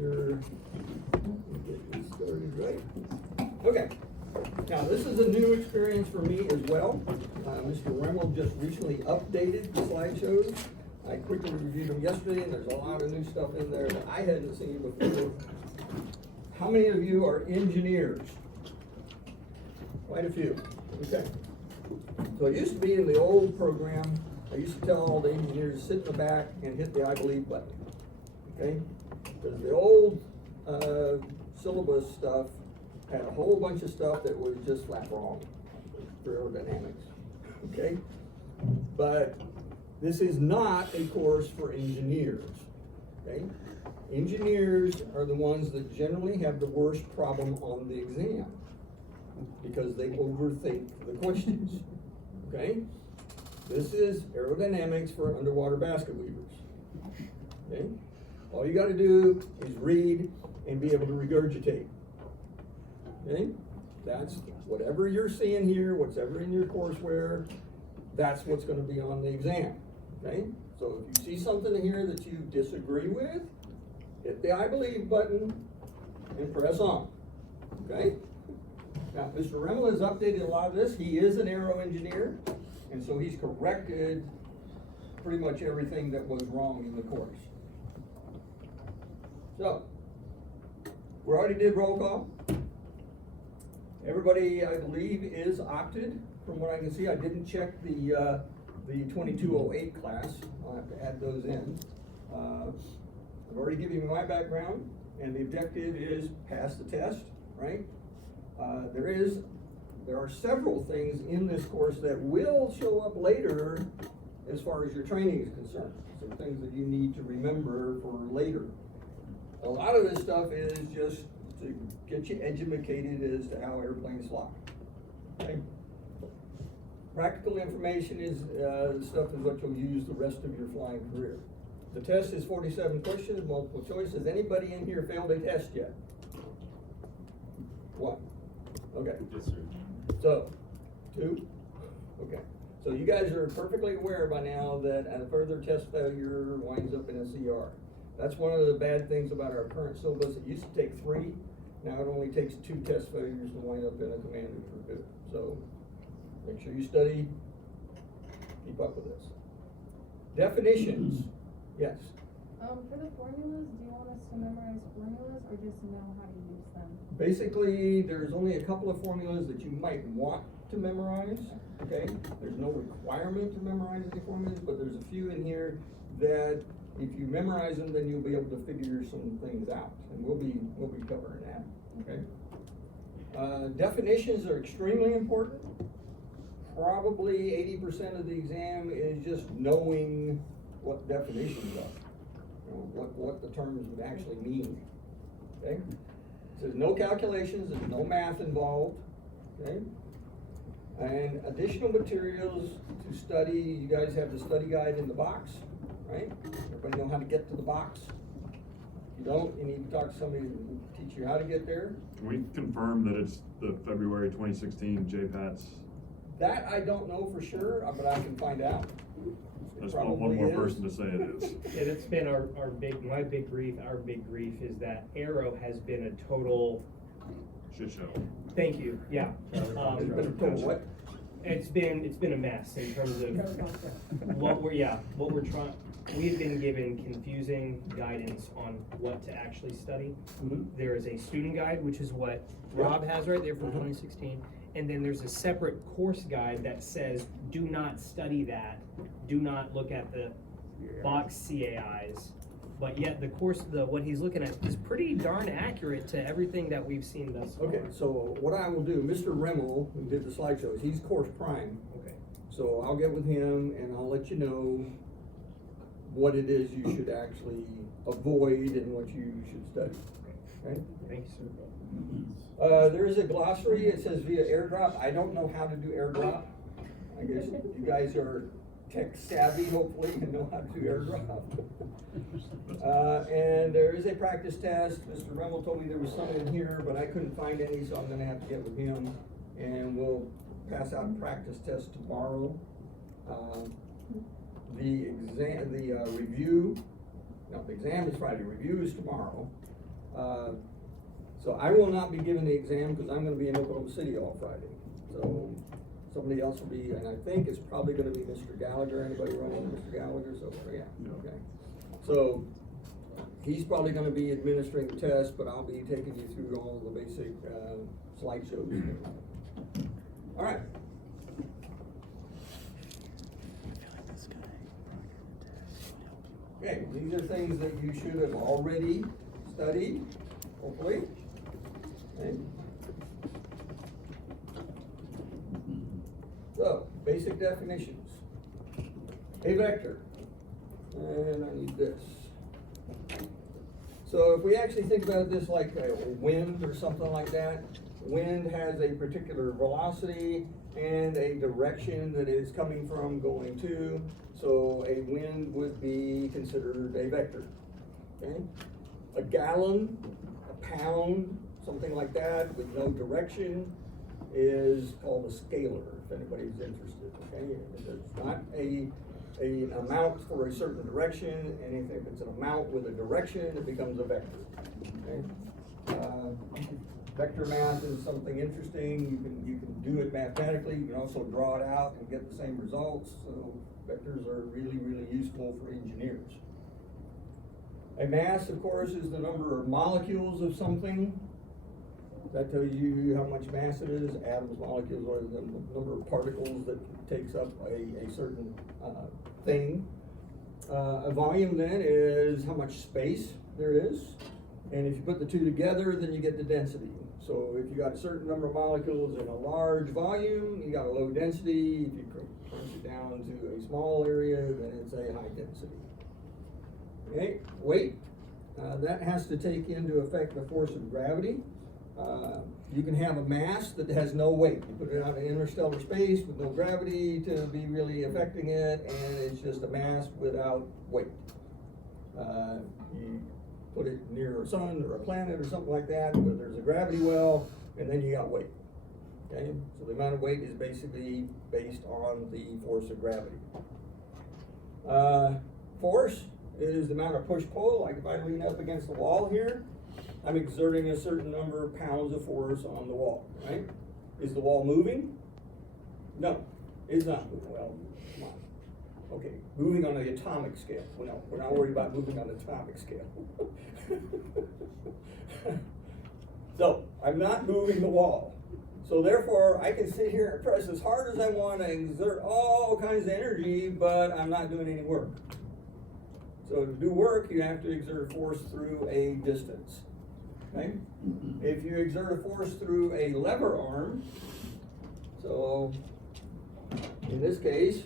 your, get this started right. Okay, now this is a new experience for me as well. Mr. Remmel just recently updated the slideshows. I quickly reviewed them yesterday, and there's a lot of new stuff in there that I hadn't seen before. How many of you are engineers? Quite a few. Okay. So it used to be in the old program, I used to tell all the engineers to sit in the back and hit the I believe button. Okay? Because the old syllabus stuff had a whole bunch of stuff that was just flat wrong for aerodynamics. Okay? But this is not a course for engineers. Okay? Engineers are the ones that generally have the worst problem on the exam because they overthink the questions. Okay? This is aerodynamics for underwater basket weavers. Okay? All you got to do is read and be able to regurgitate. Okay? That's whatever you're seeing here, whatever in your courseware, that's what's going to be on the exam. Okay? So if you see something here that you disagree with, hit the I believe button and press on. Okay? Now, Mr. Remmel has updated a lot of this. He is an aero engineer, and so he's corrected pretty much everything that was wrong in the course. So, we already did roll call. Everybody, I believe, is opted. From what I can see, I didn't check the 2208 class. I'll have to add those in. I've already given you my background, and the objective is pass the test, right? There are several things in this course that will show up later as far as your training is concerned. Some things that you need to remember for later. A lot of this stuff is just to get you educated as to how airplanes fly. Okay? Practical information is stuff is what you'll use the rest of your flying career. The test is 47 questions, multiple choice. Has anybody in here failed a test yet? One. Okay. Yes, sir. So, two? Okay. So you guys are perfectly aware by now that a further test failure winds up in a CR. That's one of the bad things about our current syllabus. It used to take 3. Now it only takes 2 test failures to wind up in a command and review. So make sure you study, keep up with this. Definitions. Yes. For the formulas, do you want us to memorize formulas or just know how to use them? Basically, there's only a couple of formulas that you might want to memorize, okay? There's no requirement to memorize any formulas, but there's a few in here that if you memorize them, then you'll be able to figure some things out, and we'll be covering that, okay? Definitions are extremely important. Probably 80% of the exam is just knowing what definitions are. What the terms would actually mean, okay? So there's no calculations, there's no math involved, okay? And additional materials to study, you guys have the study guide in the box, right? Everybody know how to get to the box? If you don't, you need to talk to somebody who will teach you how to get there. Can we confirm that it's the February 2016 JPATS? That I don't know for sure, but I can find out. I just want one more person to say it is. Yeah, that's been our big grief is that Aero has been a total. Shit show. Thank you, yeah. It's been a total what? It's been a mess in terms of what we're trying. We've been given confusing guidance on what to actually study. Mm-hmm. There is a student guide, which is what Rob has right there from 2016. And then there's a separate course guide that says, do not study that. Do not look at the box CAIs. But yet the course, what he's looking at is pretty darn accurate to everything that we've seen thus far. Okay, so what I will do, Mr. Remmel, who did the slideshows, he's course prime. Okay. So I'll get with him and I'll let you know what it is you should actually avoid and what you should study. Okay? Thank you, sir. There is a glossary. It says via airdrop. I don't know how to do airdrop. I guess you guys are tech savvy, hopefully, and know how to do airdrop. And there is a practice test. Mr. Remmel told me there was some in here, but I couldn't find any, so I'm going to have to get with him. And we'll pass out a practice test tomorrow. The exam is Friday. Review is tomorrow. So I will not be giving the exam because I'm gonna be in Oklahoma City all Friday. So somebody else will be, and I think it's probably gonna be Mr. Gallagher. Anybody run into Mr. Gallagher? So, yeah, okay. So he's probably gonna be administering the test, but I'll be taking you through all the basic, slideshows. All right. Okay, these are things that you should have already studied, hopefully. Okay. So, basic definitions. A vector, and I need this. So if we actually think about this like a wind or something like that, wind has a particular velocity and a direction that it's coming from, going to. So a wind would be considered a vector, okay? A gallon, a pound, something like that with no direction is called a scalar, if anybody's interested, okay? It's not an amount for a certain direction, and if it's an amount with a direction, it becomes a vector, okay? Vector math is something interesting. You can do it mathematically. You can also draw it out and get the same results. So vectors are really, really useful for engineers. A mass, of course, is the number of molecules of something. That tells you how much mass it is. Atoms, molecules are the number of particles that takes up a certain thing. A volume then is how much space there is. And if you put the two together, then you get the density. So if you got a certain number of molecules in a large volume, you got a low density. If you crunch it down to a small area, then it's a high density. Okay, weight. That has to take into effect the force of gravity. You can have a mass that has no weight. You put it out in interstellar space with no gravity to be really affecting it, and it's just a mass without weight. You put it near a sun or a planet or something like that, where there's a gravity well, and then you got weight. Okay, so the amount of weight is basically based on the force of gravity. Force is the amount of push-pull. Like if I lean up against the wall here, I'm exerting a certain number of pounds of force on the wall, right? Is the wall moving? No, it's not moving. Well, come on. Okay, moving on the atomic scale. Well, no, we're not worried about moving on the atomic scale. So, I'm not moving the wall. So therefore, I can sit here and press as hard as I want to exert all kinds of energy, but I'm not doing any work. So to do work, you have to exert force through a distance. Okay? If you exert a force through a lever arm, so in this case,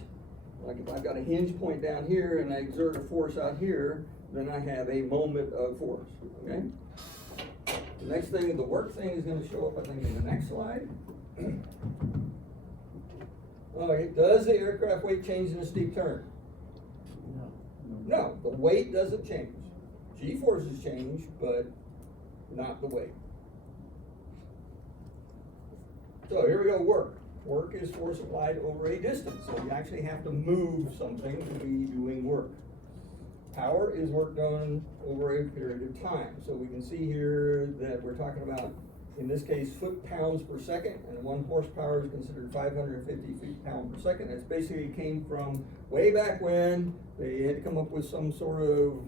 like if I've got a hinge point down here and I exert a force out here, then I have a moment of force, okay? The next thing, the work thing is going to show up, I think, in the next slide. Okay, does the aircraft weight change in a steep turn? No, the weight doesn't change. G-forces change, but not the weight. So here we go, work. Work is force applied over a distance, so you actually have to move something to be doing work. Power is work done over a period of time. So we can see here that we're talking about, in this case, foot-pounds per second, and 1 horsepower is considered 550 feet-pound per second. That's basically came from way back when they had to come up with some sort of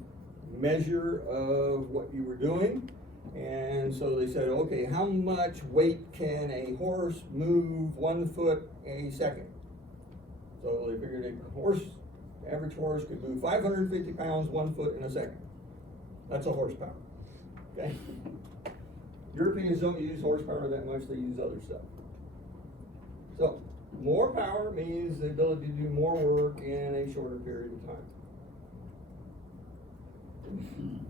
measure of what you were doing. And so they said, okay, how much weight can a horse move 1 foot a second? So they figured a average horse could move 550 pounds 1 foot in a second. That's a horsepower, okay? Europeans don't use horsepower that much, they use other stuff. So, more power means the ability to do more work in a shorter period of time.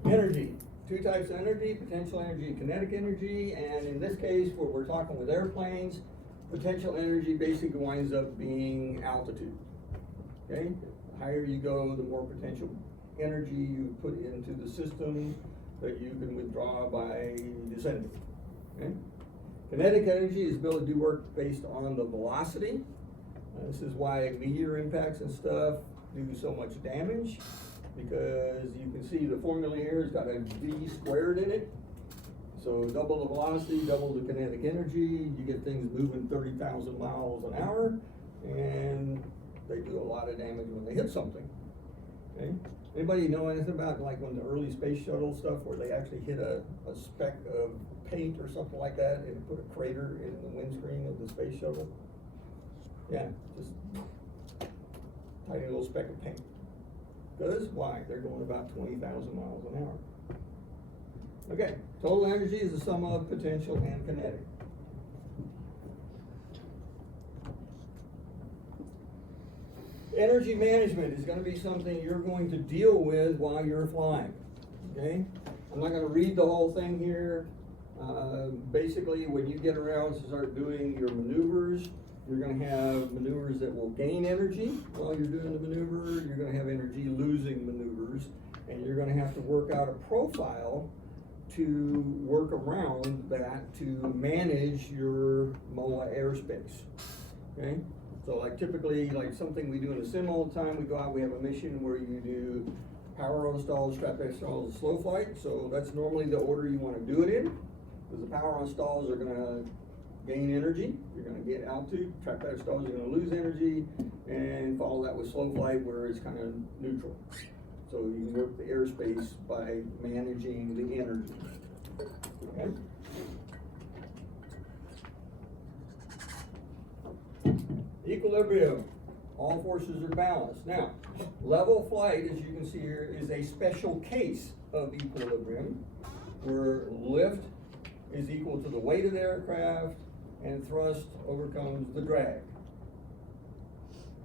Energy. 2 types of energy, potential energy and kinetic energy, and in this case, where we're talking with airplanes, potential energy basically winds up being altitude, okay? The higher you go, the more potential energy you put into the system that you can withdraw by descending, okay? Kinetic energy is able to do work based on the velocity. This is why meteor impacts and stuff do so much damage, because you can see the formula here has got a v squared in it. So double the velocity, double the kinetic energy, you get things moving 30,000 miles an hour, and they do a lot of damage when they hit something. Okay? Anybody know anything about like when the early space shuttle stuff where they actually hit a speck of paint or something like that and put a crater in the windscreen of the space shuttle? Yeah, just tiny little speck of paint. Because why? They're going about 20,000 miles an hour. Okay, total energy is the sum of potential and kinetic. Energy management is going to be something you're going to deal with while you're flying. Okay? I'm not going to read the whole thing here. Basically, when you get around to start doing your maneuvers, you're going to have maneuvers that will gain energy while you're doing the maneuver. You're going to have energy losing maneuvers, and you're going to have to work out a profile to work around that to manage your MOA airspace. Okay? So like typically, like something we do in a sim all the time, we go out, we have a mission where you do power on stalls, trap stalls, slow flight. So that's normally the order you want to do it in, because the power on stalls are going to gain energy, you're going to get altitude, trap stalls, you're going to lose energy, and follow that with slow flight where it's kind of neutral. So you can work the airspace by managing the energy. Okay? Equilibrium. All forces are balanced. Now, level flight, as you can see here, is a special case of equilibrium, where lift is equal to the weight of the aircraft and thrust overcomes the drag.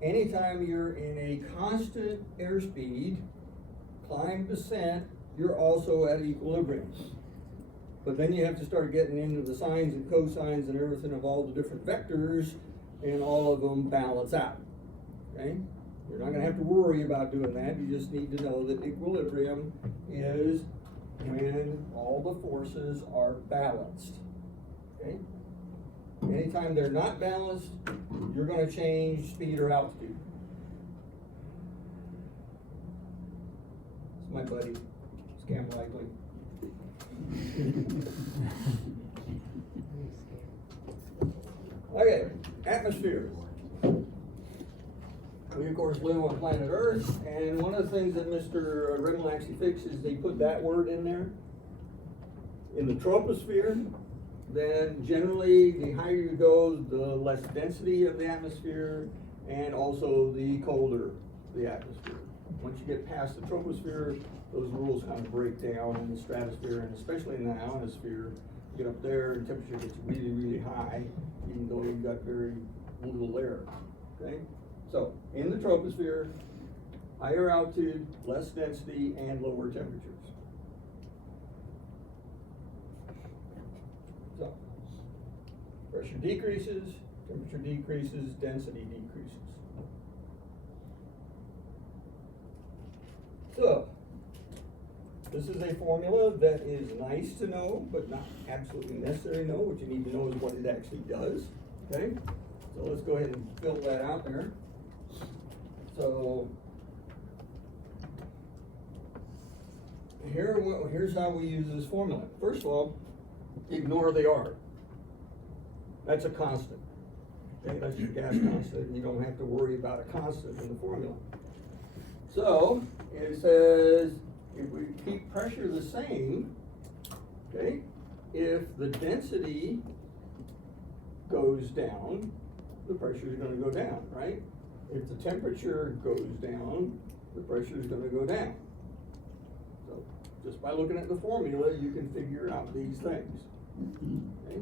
Anytime you're in a constant airspeed, climb, descent, you're also at equilibrium. But then you have to start getting into the sines and cosines and everything of all the different vectors, and all of them balance out. Okay? You're not going to have to worry about doing that. You just need to know that equilibrium is when all the forces are balanced. Okay? Anytime they're not balanced, you're going to change speed or altitude. It's my buddy, Scam Likely. Okay, atmosphere. We of course live on planet Earth, and one of the things that Mr. Rimmel actually fixed is they put that word in there. In the troposphere, then generally the higher you go, the less density of the atmosphere, and also the colder the atmosphere. Once you get past the troposphere, those rules kind of break down in the stratosphere, and especially in the ionosphere. You get up there and temperature gets really, really high, even though you've got very little air. Okay? So, in the troposphere, higher altitude, less density, and lower temperatures. So, pressure decreases, temperature decreases, density decreases. So, this is a formula that is nice to know, but not absolutely necessary to know. What you need to know is what it actually does. Okay? So let's go ahead and fill that out there. So here's how we use this formula. First of all, ignore the R. That's a constant. Okay, that's your gas constant. You don't have to worry about a constant in the formula. So it says if we keep pressure the same, okay, if the density goes down, the pressure is going to go down, right? If the temperature goes down, the pressure is going to go down. So just by looking at the formula, you can figure out these things. Okay?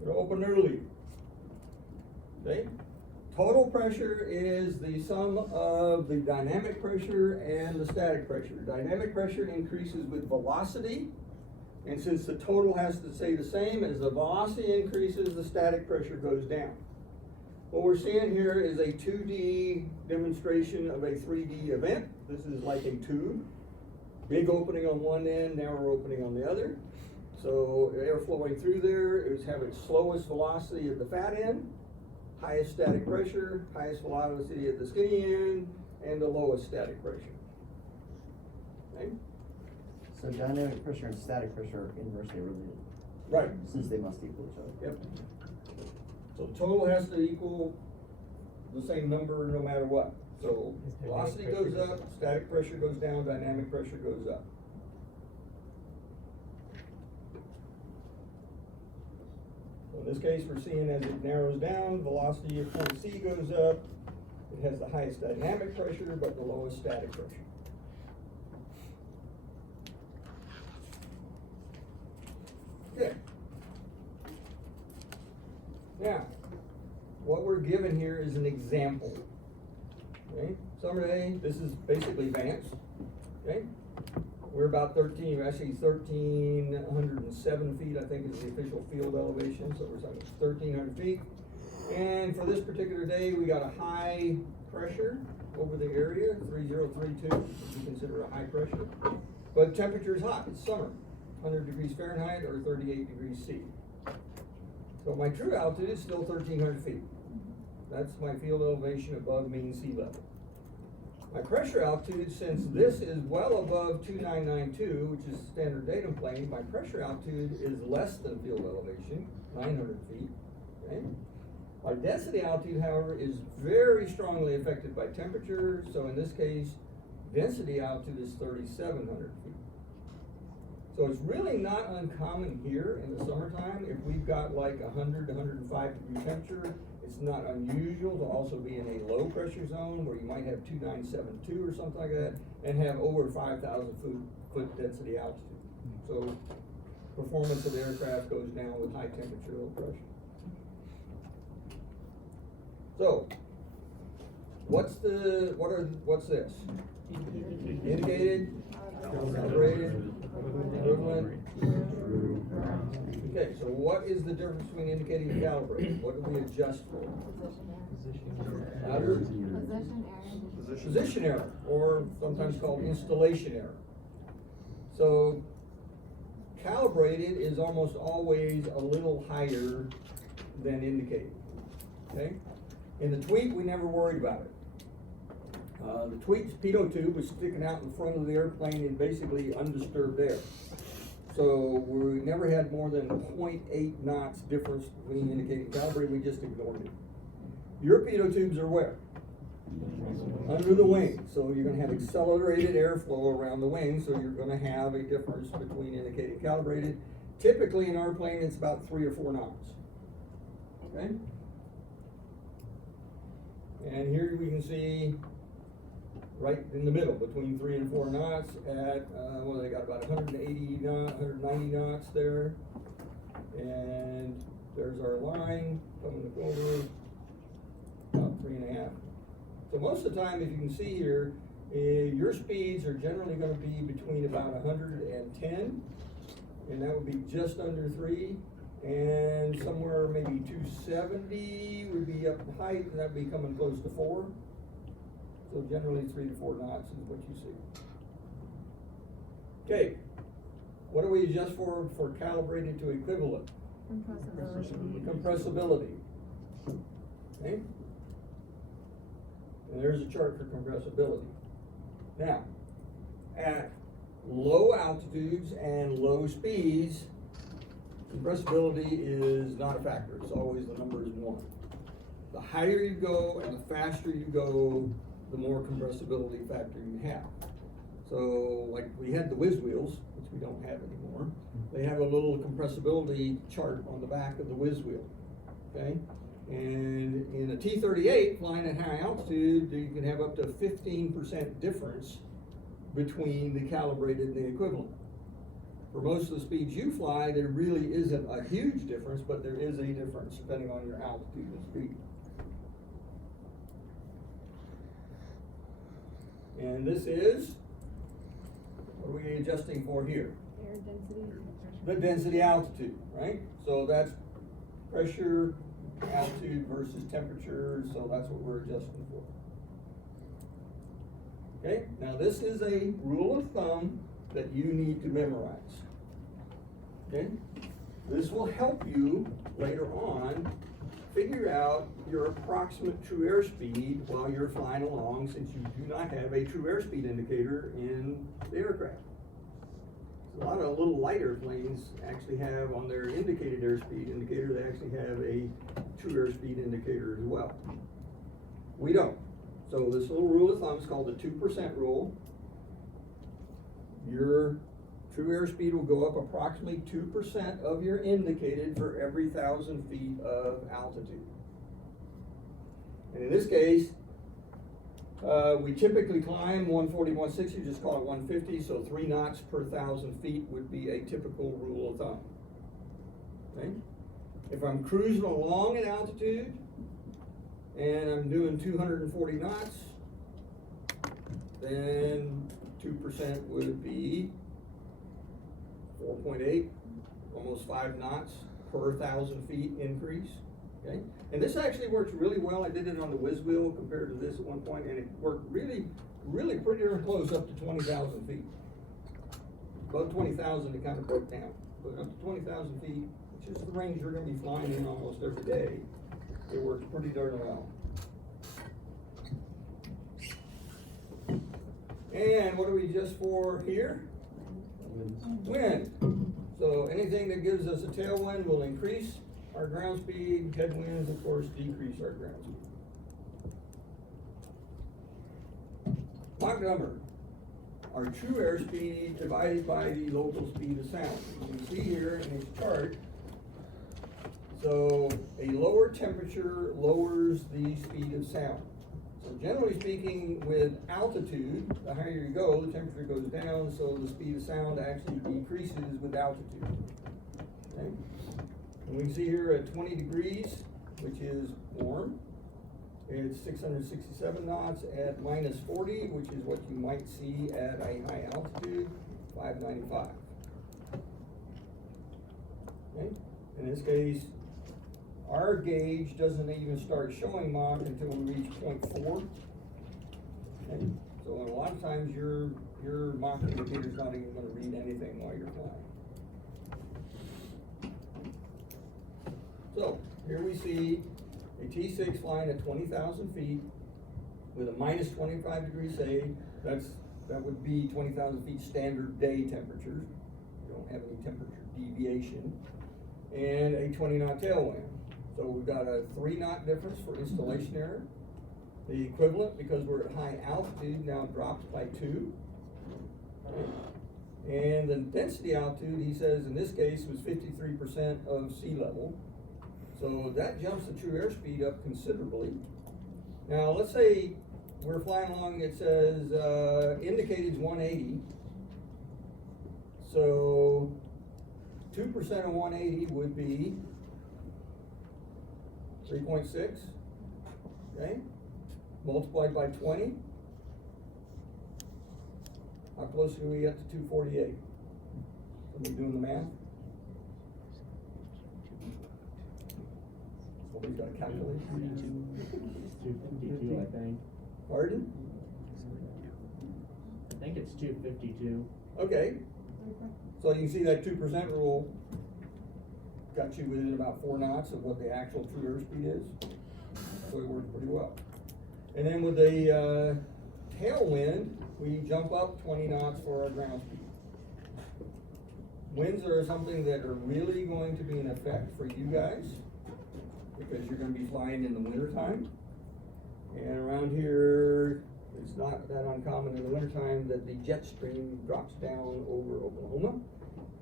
We're open early. Okay? Total pressure is the sum of the dynamic pressure and the static pressure. Dynamic pressure increases with velocity, and since the total has to stay the same, as the velocity increases, the static pressure goes down. What we're seeing here is a 2D demonstration of a 3D event. This is like a tube. Big opening on one end, narrow opening on the other. So air flowing through there is have its slowest velocity at the fat end, highest static pressure, highest velocity at the skinny end, and the lowest static pressure. Okay? So dynamic pressure and static pressure are inversely related, Right. since they must equal each other. Yep. So total has to equal the same number no matter what. So velocity goes up, static pressure goes down, dynamic pressure goes up. So in this case, we're seeing as it narrows down, velocity at point C goes up. It has the highest dynamic pressure, but the lowest static pressure. Okay. Now, what we're given here is an example. Okay, summer day, this is basically Vance. Okay, we're about 1,307 feet, I think is the official field elevation, so we're saying 1,300 feet. And for this particular day, we got a high pressure over the area, 3032, which we consider a high pressure. But temperature is hot, it's summer, 100 degrees Fahrenheit or 38 degrees C. So my true altitude is still 1,300 feet. That's my field elevation above mean sea level. My pressure altitude, since this is well above 2992, which is standard datum plane, my pressure altitude is less than field elevation, 900 feet. Okay? My density altitude, however, is very strongly affected by temperature. So in this case, density altitude is 3,700 feet. So it's really not uncommon here in the summertime, if we've got like 100 to 105 degree temperature, it's not unusual to also be in a low pressure zone where you might have 2972 or something like that, and have over 5,000 foot density altitude. So performance of the aircraft goes down with high temperature, low pressure. So, what's this? Indicated, calibrated, equivalent. Okay, so what is the difference between indicated and calibrated? What do we adjust for? Louder? Position error, or sometimes called installation error. So, calibrated is almost always a little higher than indicated. Okay? In the tweet, we never worried about it. The tweet's pitot tube was sticking out in front of the airplane in basically undisturbed air. So we never had more than 0.8 knots difference between indicated and calibrated, we just ignored it. Your pitot tubes are where? Under the wing. So you're gonna have accelerated airflow around the wing, so you're gonna have a difference between indicated and calibrated. Typically in our plane, it's about 3 or 4 knots. Okay? And here we can see right in the middle, between 3 and 4 knots at, well, they got about 180 knots, 190 knots there. And there's our line coming over, about 3.5. So most of the time, if you can see here, your speeds are generally gonna be between about 110, and that would be just under 3. And somewhere maybe 270 would be up in height, and that'd be coming close to 4. So generally 3 to 4 knots is what you see. Okay, what do we adjust for calibrated to equivalent? Compressibility. Okay? And there's a chart for compressibility. Now, at low altitudes and low speeds, compressibility is not a factor. It's always the number is 1. The higher you go and the faster you go, the more compressibility factor you have. So, like we had the whiz wheels, which we don't have anymore. They have a little compressibility chart on the back of the whiz wheel. Okay? And in a T-38 flying at high altitude, you can have up to 15% difference between the calibrated and the equivalent. For most of the speeds you fly, there really isn't a huge difference, but there is a difference depending on your altitude and speed. And this is, what are we adjusting for here? Air density. The density altitude, right? So that's pressure, altitude versus temperature, so that's what we're adjusting for. Okay, now this is a rule of thumb that you need to memorize. Okay, this will help you later on figure out your approximate true airspeed while you're flying along, since you do not have a true airspeed indicator in the aircraft. A lot of little lighter planes actually have on their indicated airspeed indicator, they actually have a true airspeed indicator as well. We don't. So this little rule of thumb is called the 2% rule. Your true airspeed will go up approximately 2% of your indicated for every 1,000 feet of altitude. And in this case, we typically climb 140, 160, just call it 150, so 3 knots per 1,000 feet would be a typical rule of thumb. Okay? If I'm cruising along at altitude and I'm doing 240 knots, then 2% would be 4.8, almost 5 knots per 1,000 feet increase. Okay? And this actually works really well. I did it on the whiz wheel compared to this at one point, and it worked really pretty darn close up to 20,000 feet. Above 20,000, it kind of broke down. But up to 20,000 feet, which is the range you're going to be flying in almost every day, it works pretty darn well. And what are we just for here? Wind. So anything that gives us a tailwind will increase our ground speed. Headwinds, of course, decrease our ground speed. Mach number. Our true airspeed divided by the local speed of sound. You can see here in this chart. So a lower temperature lowers the speed of sound. So generally speaking, with altitude, the higher you go, the temperature goes down, so the speed of sound actually decreases with altitude. Okay? And we can see here at 20 degrees, which is warm, it's 667 knots. At minus 40, which is what you might see at a high altitude, 595. Okay? In this case, our gauge doesn't even start showing Mach until we reach 0.4. Okay? So a lot of times your Mach indicator is not even going to read anything while you're flying. So here we see a T6 flying at 20,000 feet with a minus 25 degrees shade. That would be 20,000 feet standard day temperature. You don't have any temperature deviation. And a 20 knot tailwind. So we've got a 3 knot difference for installation error. The equivalent, because we're at high altitude, now drops by 2. Okay. And the density altitude, he says in this case, was 53% of sea level. So that jumps the true airspeed up considerably. Now let's say we're flying along, it says indicated is 180. So 2% of 180 would be 3.6, okay? Multiplied by 20. How close do we get to 248? Somebody doing the math? Somebody's got a calculator? 252, I think. Pardon? I think it's 252. Okay. So you can see that 2% rule got you within about 4 knots of what the actual true airspeed is. So it works pretty well. And then with the tailwind, we jump up 20 knots for our ground speed. Winds are something that are really going to be in effect for you guys because you're going to be flying in the wintertime. And around here, it's not that uncommon in the wintertime that the jet stream drops down over Oklahoma.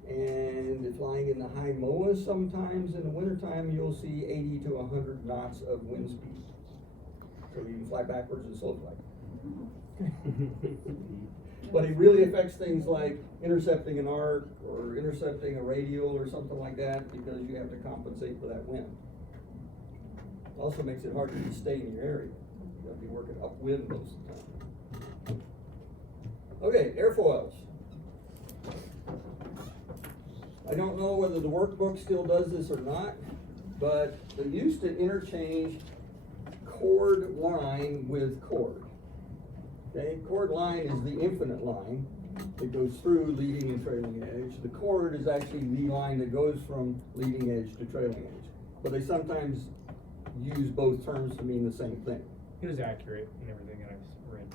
And flying in the high MOAs sometimes in the wintertime, you'll see 80 to 100 knots of wind speed. So you can fly backwards and slow fly. But it really affects things like intercepting an arc or intercepting a radial or something like that because you have to compensate for that wind. It also makes it harder to stay in your area. You have to be working upwind most of the time. Okay, airfoils. I don't know whether the workbook still does this or not, but they used to interchange chord line with chord. Okay, chord line is the infinite line that goes through leading and trailing edge. The chord is actually the line that goes from leading edge to trailing edge. But they sometimes use both terms to mean the same thing. It was accurate in everything that I've read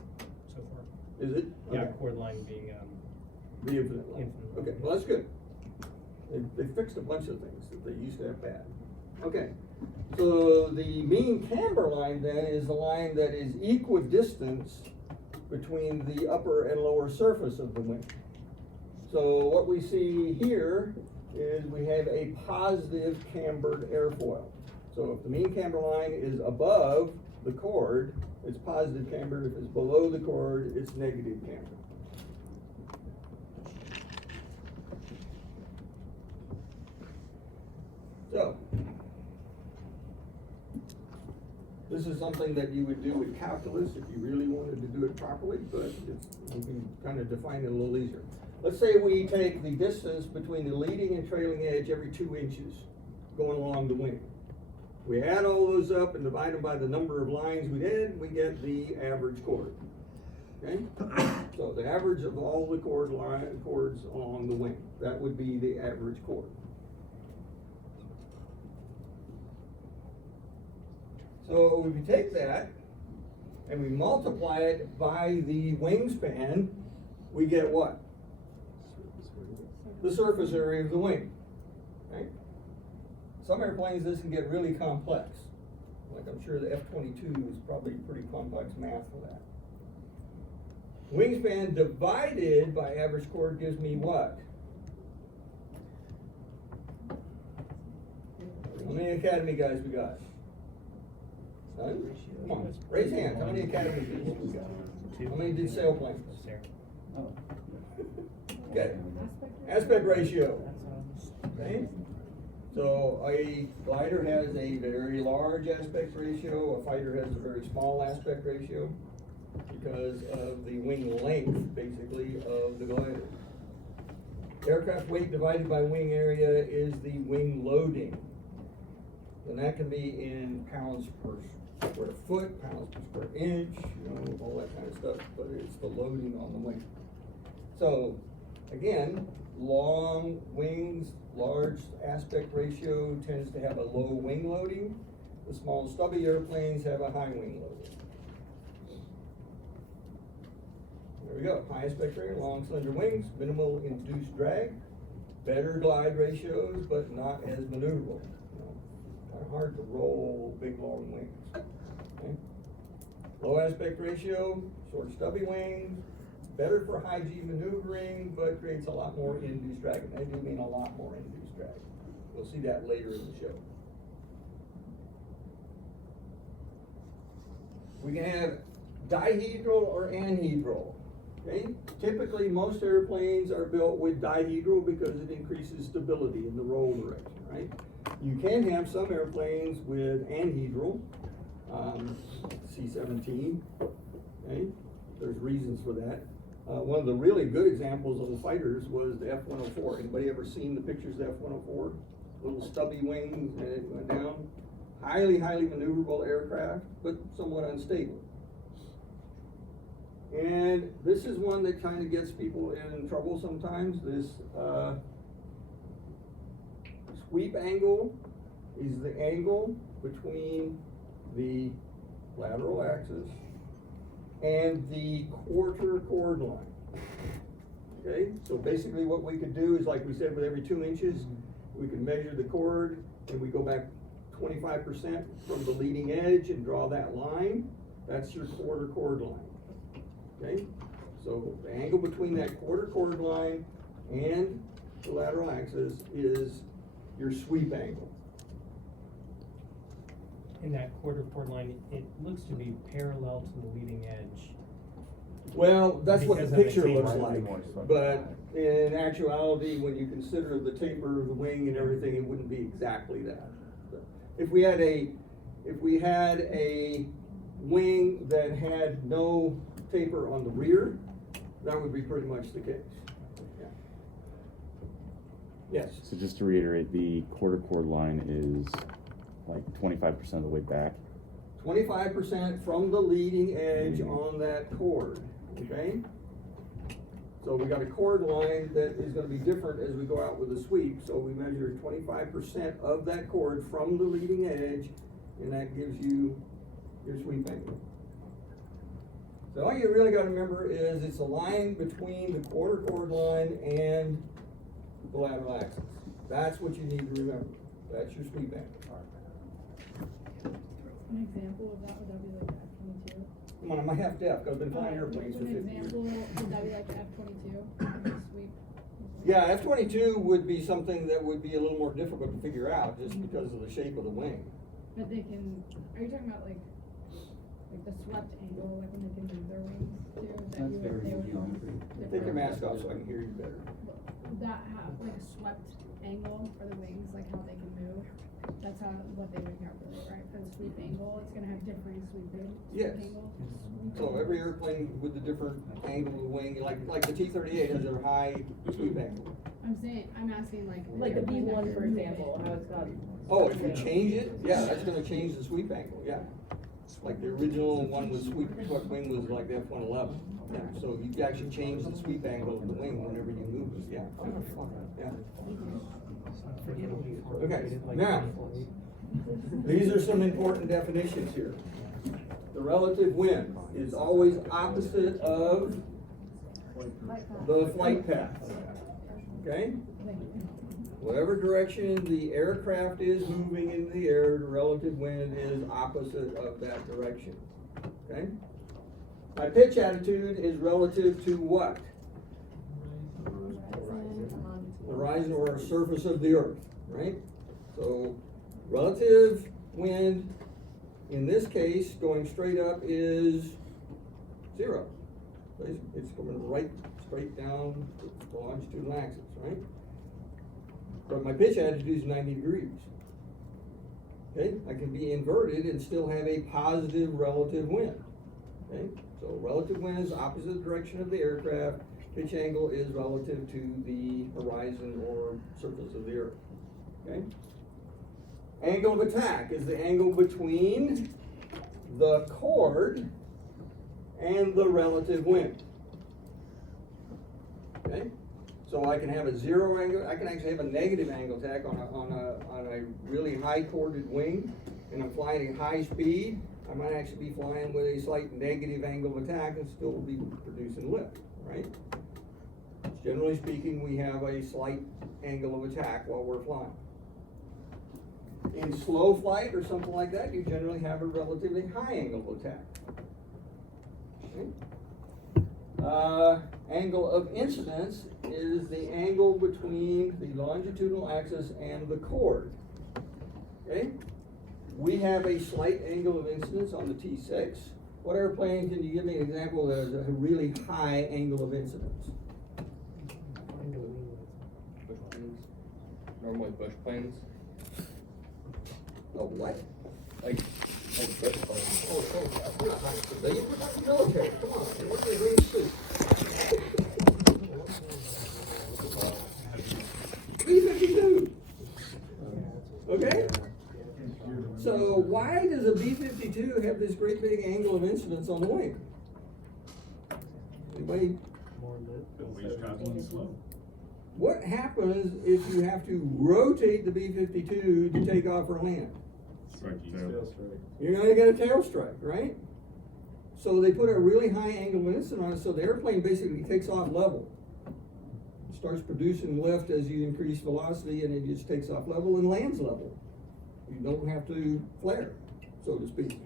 so far. Is it? Yeah, Okay. chord line being, The infinite line. Infinite. Okay, well, that's good. They fixed a bunch of things that they used to have bad. Okay, so the mean camber line then is the line that is equidistant between the upper and lower surface of the wing. So what we see here is we have a positive cambered airfoil. So if the mean camber line is above the chord, it's positive camber. If it's below the chord, it's negative camber. So, this is something that you would do with calculus if you really wanted to do it properly, but you can kind of define it a little easier. Let's say we take the distance between the leading and trailing edge every 2 inches going along the wing. We add all those up and divide them by the number of lines we did, we get the average chord. Okay? So the average of all the chords along the wing, that would be the average chord. So if we take that and we multiply it by the wingspan, we get what? The surface area of the wing. Right? Some airplanes, this can get really complex. Like I'm sure the F-22 is probably pretty complex math for that. Wingspan divided by average chord gives me what? How many Academy guys we got? None? Come on, raise hands. How many Academy people we got? How many did sailplanes? Okay. Aspect ratio. Okay. So a glider has a very large aspect ratio. A fighter has a very small aspect ratio because of the wing length, basically, of the glider. Aircraft weight divided by wing area is the wing loading. And that can be in pounds per square foot, pounds per square inch, all that kind of stuff, but it's the loading on the wing. So, again, long wings, large aspect ratio tends to have a low wing loading. The small stubby airplanes have a high wing loading. There we go, high aspect ratio, long slender wings, minimal induced drag, better glide ratios, but not as maneuverable. Kind of hard to roll big long wings. Okay? Low aspect ratio, short stubby wings, better for high G maneuvering, but creates a lot more induced drag. And I do mean a lot more induced drag. We'll see that later in the show. We can have dihedral or anhedral. Okay? Typically, most airplanes are built with dihedral because it increases stability in the roll direction, right? You can have some airplanes with anhedral, C-17, okay? There's reasons for that. One of the really good examples of the fighters was the F-104. Anybody ever seen the pictures of the F-104? Little stubby wings and it went down. Highly, highly maneuverable aircraft, but somewhat unstable. And this is one that kind of gets people in trouble sometimes. This sweep angle is the angle between the lateral axis and the quarter chord line. Okay, so basically what we could do is, like we said, with every 2 inches, we can measure the chord and we go back 25% from the leading edge and draw that line. That's your quarter chord line. Okay, so the angle between that quarter chord line and the lateral axis is your sweep angle. In that quarter chord line, it looks to be parallel to the leading edge. Well, that's what Because the of the picture taper. looks like, but in actuality, when you consider the taper of the wing and everything, it wouldn't be exactly that. But if we had a wing that had no taper on the rear, that would be pretty much the case. Yeah. Yes. So just to reiterate, the quarter chord line is like 25% of the way back. 25% from the leading edge on that chord, okay? So we got a chord line that is gonna be different as we go out with the sweep, so we measure 25% of that chord from the leading edge, and that gives you your sweep angle. So all you really gotta remember is it's a line between the quarter chord line and the lateral axis. That's what you need to remember. That's your sweep angle. An example of that, would that be like F-22? Come on, I'm a half deaf, 'cause I've been flying airplanes for An 50 years. example, would that be like F-22, sweep? Yeah, F-22 would be something that would be a little more difficult to figure out just because of the shape of the wing. But they can, are you talking about like the swept angle, like when they can move their wings too? That That's you would- very they would go geometry. different- Take your mask off so I can hear you better. That have like a swept angle for the wings, like how they can move. That's how, what they would calculate, right? For the sweep angle, it's gonna have differing sweeping. Yes. Angle. So every airplane with a different angle of the wing, like the T-38 has a high sweep angle. I'm saying, I'm asking like. Like the when B1, they're for moving. example, how it's got. Oh, if you change it, yeah, that's gonna change the sweep angle, yeah. Like the original one with sweep wing was like the F-111. Yeah, so you actually change the sweep angle of the wing whenever you move it, yeah. Yeah. Okay, now, these are some important definitions here. The relative wind is always opposite of the flight path, okay? Whatever direction the aircraft is moving in the air, the relative wind is opposite of that direction, okay? My pitch attitude is relative to what? The horizon or surface of the earth, right? So relative wind, in this case, going straight up is 0. So it's going right straight down the longitudinal axis, right? But my pitch attitude is 90 degrees. Okay, I can be inverted and still have a positive relative wind. Okay, so relative wind is opposite direction of the aircraft. Pitch angle is relative to the horizon or surface of the earth. Okay? Angle of attack is the angle between the chord and the relative wind. Okay? So I can have a 0 angle, I can actually have a negative angle attack on a really high chorded wing, and I'm flying at high speed. I might actually be flying with a slight negative angle of attack and still be producing lift, right? Generally speaking, we have a slight angle of attack while we're flying. In slow flight or something like that, you generally have a relatively high angle of attack. Okay? Angle of incidence is the angle between the longitudinal axis and the chord. Okay? We have a slight angle of incidence on the T6. What airplane, can you give me an example that has a really high angle of incidence? Bush planes. Normally bush planes. Oh, what? Like bush planes. Oh, yeah. You're not military, come on, what's the green suit? B-52. Okay? So why does a B-52 have this great big angle of incidence on the wing? Anybody? What happens if you have to rotate the B-52 to take off or land? You're gonna get a tail strike, right? So they put a really high angle of incidence on it, so the airplane basically takes off level. It starts producing lift as you increase velocity, and it just takes off level and lands level. You don't have to flare, so to speak.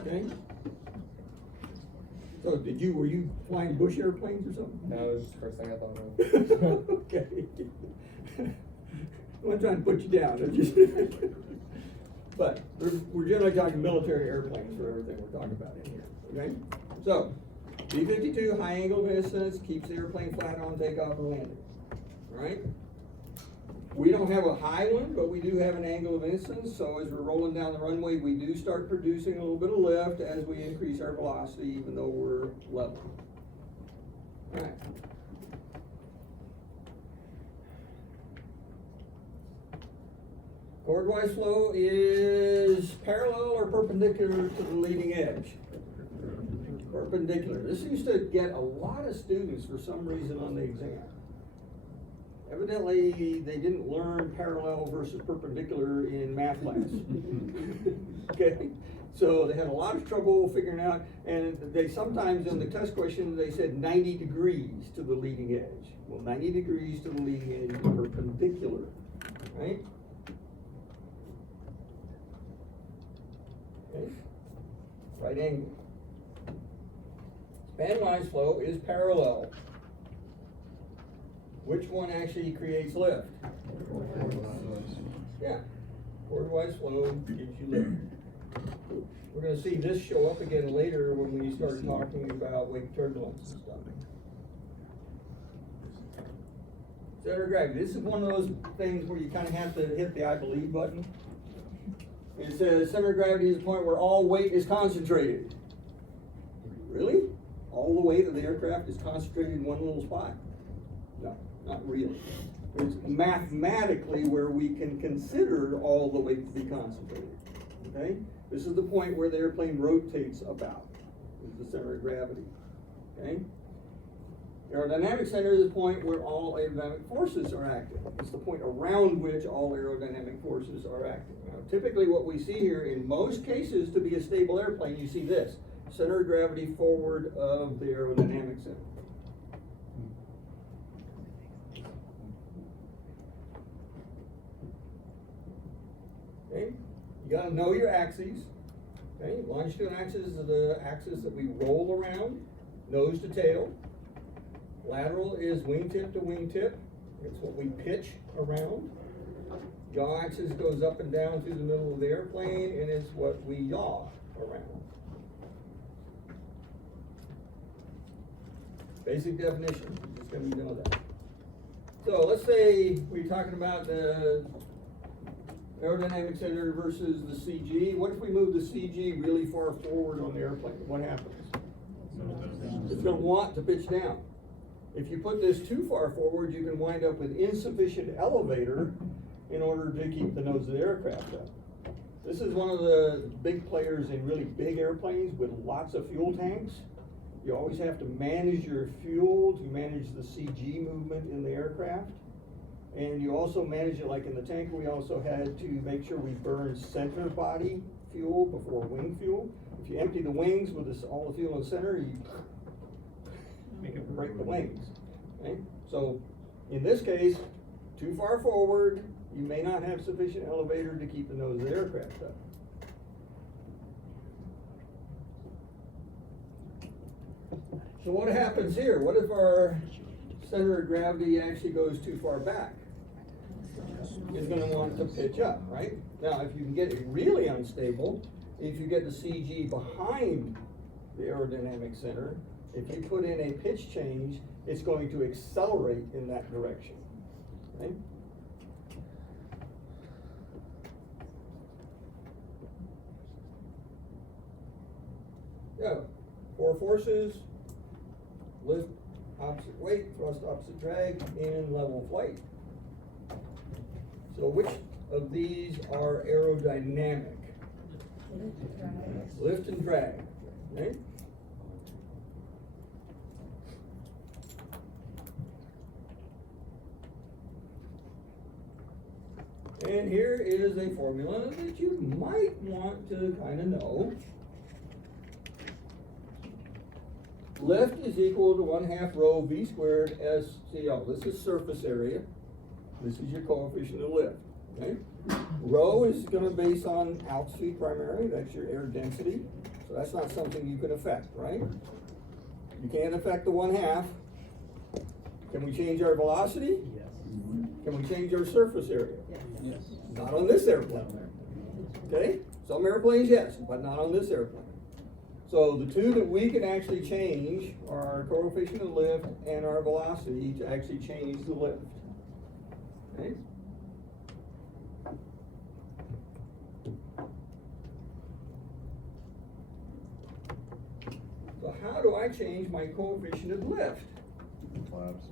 Okay? So were you flying bush airplanes or something? That was the first thing I thought of. Okay. I'm not trying to put you down, I'm just but we're generally talking military airplanes for everything we're talking about in here, okay? So, B-52, high angle of incidence, keeps the airplane flat on takeoff or landing, right? We don't have a high one, but we do have an angle of incidence, so as we're rolling down the runway, we do start producing a little bit of lift as we increase our velocity, even though we're level. All right. Chordwise flow is parallel or perpendicular to the leading edge. Perpendicular. This used to get a lot of students for some reason on the exam. Evidently, they didn't learn parallel versus perpendicular in math class. Okay, so they had a lot of trouble figuring out, and they sometimes in the test questions, they said 90 degrees to the leading edge. Well, 90 degrees to the leading edge is perpendicular, right? Okay, right angle. Span-wise flow is parallel. Which one actually creates lift? Yeah, chord-wise flow gives you lift. We're gonna see this show up again later when we start talking about wake turbulence and stuff. Center of gravity, this is one of those things where you kinda have to hit the I believe button. It says center of gravity is the point where all weight is concentrated. Really? All the weight of the aircraft is concentrated in one little spot? No, not really. It's mathematically where we can consider all the weight to be concentrated, okay? This is the point where the airplane rotates about, is the center of gravity, okay? Aerodynamic center is the point where all aerodynamic forces are acting. It's the point around which all aerodynamic forces are acting. Now, typically what we see here, in most cases, to be a stable airplane, you see this, center of gravity forward of the aerodynamic center. Okay, you gotta know your axes. Okay, longitudinal axis is the axis that we roll around, nose to tail. Lateral is wingtip to wingtip. It's what we pitch around. Yaw axis goes up and down through the middle of the airplane, and it's what we yaw around. Basic definition, just gonna know that. So let's say we're talking about the aerodynamic center versus the CG. What if we move the CG really far forward on the airplane? What happens? It's gonna want to pitch down. If you put this too far forward, you can wind up with insufficient elevator in order to keep the nose of the aircraft up. This is one of the big players in really big airplanes with lots of fuel tanks. You always have to manage your fuel to manage the CG movement in the aircraft. And you also manage it, like in the tank, we also had to make sure we burn center body fuel before wing fuel. If you empty the wings with this, all the fuel in the center, you break the wings. Okay? So in this case, too far forward, you may not have sufficient elevator to keep the nose of the aircraft up. So what happens here? What if our center of gravity actually goes too far back? It's gonna want to pitch up, right? Now, if you can get it really unstable, if you get the CG behind the aerodynamic center, if you put in a pitch change, it's going to accelerate in that direction, right? Yeah, four forces: lift, opposite weight, thrust, opposite drag, and level flight. So which of these are aerodynamic? Lift and drag, right? And here is a formula that you might want to kind of know. Lift is equal to 1/2 rho v squared SCL. This is surface area. This is your coefficient of lift, okay? Rho is gonna base on altitude primarily, that's your air density. So that's not something you can affect, right? You can't affect the 1/2. Can we change our velocity? Yes. Can we change our surface area? Yes. Not on this airplane. Okay? Some airplanes, yes, but not on this airplane. So the two that we can actually change are our coefficient of lift and our velocity to actually change the lift. Okay? So how do I change my coefficient of lift? Flaps.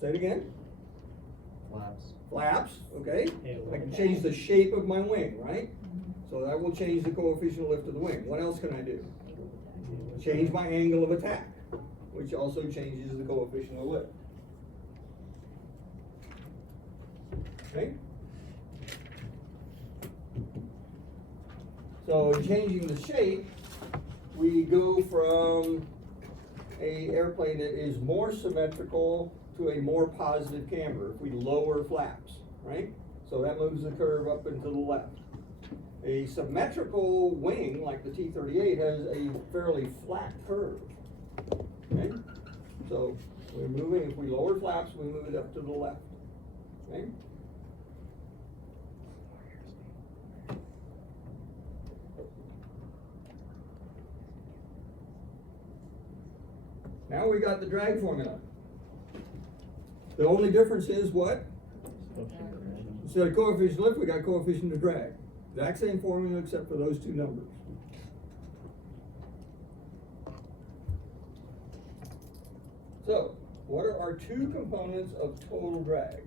Say it again. Flaps. Flaps, okay? Yeah, I can change the shape of my wing, right? So that will change the coefficient of lift of the wing. What else can I do? Change my angle of attack, which also changes the coefficient of lift. okay? So in changing the shape, we go from a airplane that is more symmetrical to a more positive camber if we lower flaps, right? So that moves the curve up and to the left. A symmetrical wing, like the T-38, has a fairly flat curve, okay? So we're moving, if we lower flaps, we move it up to the left, okay? Now we got the drag formula. The only difference is what? Instead of coefficient of lift, we got coefficient of drag. Exact same formula except for those two numbers. So, what are our two components of total drag?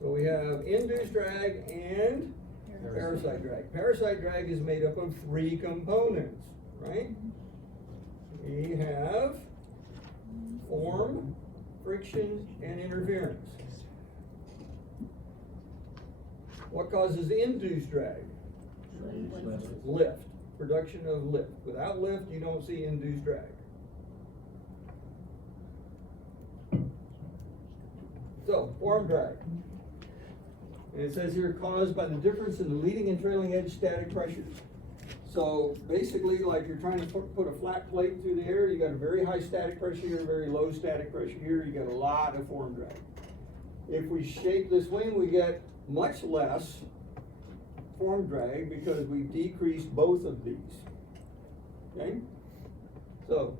So we have induced drag and parasite drag. Parasite drag is made up of three components, right? We have form, friction, and interference. What causes induced drag? Lift, production of lift. Without lift, you don't see induced drag. So, form drag. And it says here caused by the difference in the leading and trailing edge static pressures. So basically, like you're trying to put a flat plate through the air, you got a very high static pressure here, very low static pressure here, you got a lot of form drag. If we shape this wing, we get much less form drag because we decreased both of these, okay? So,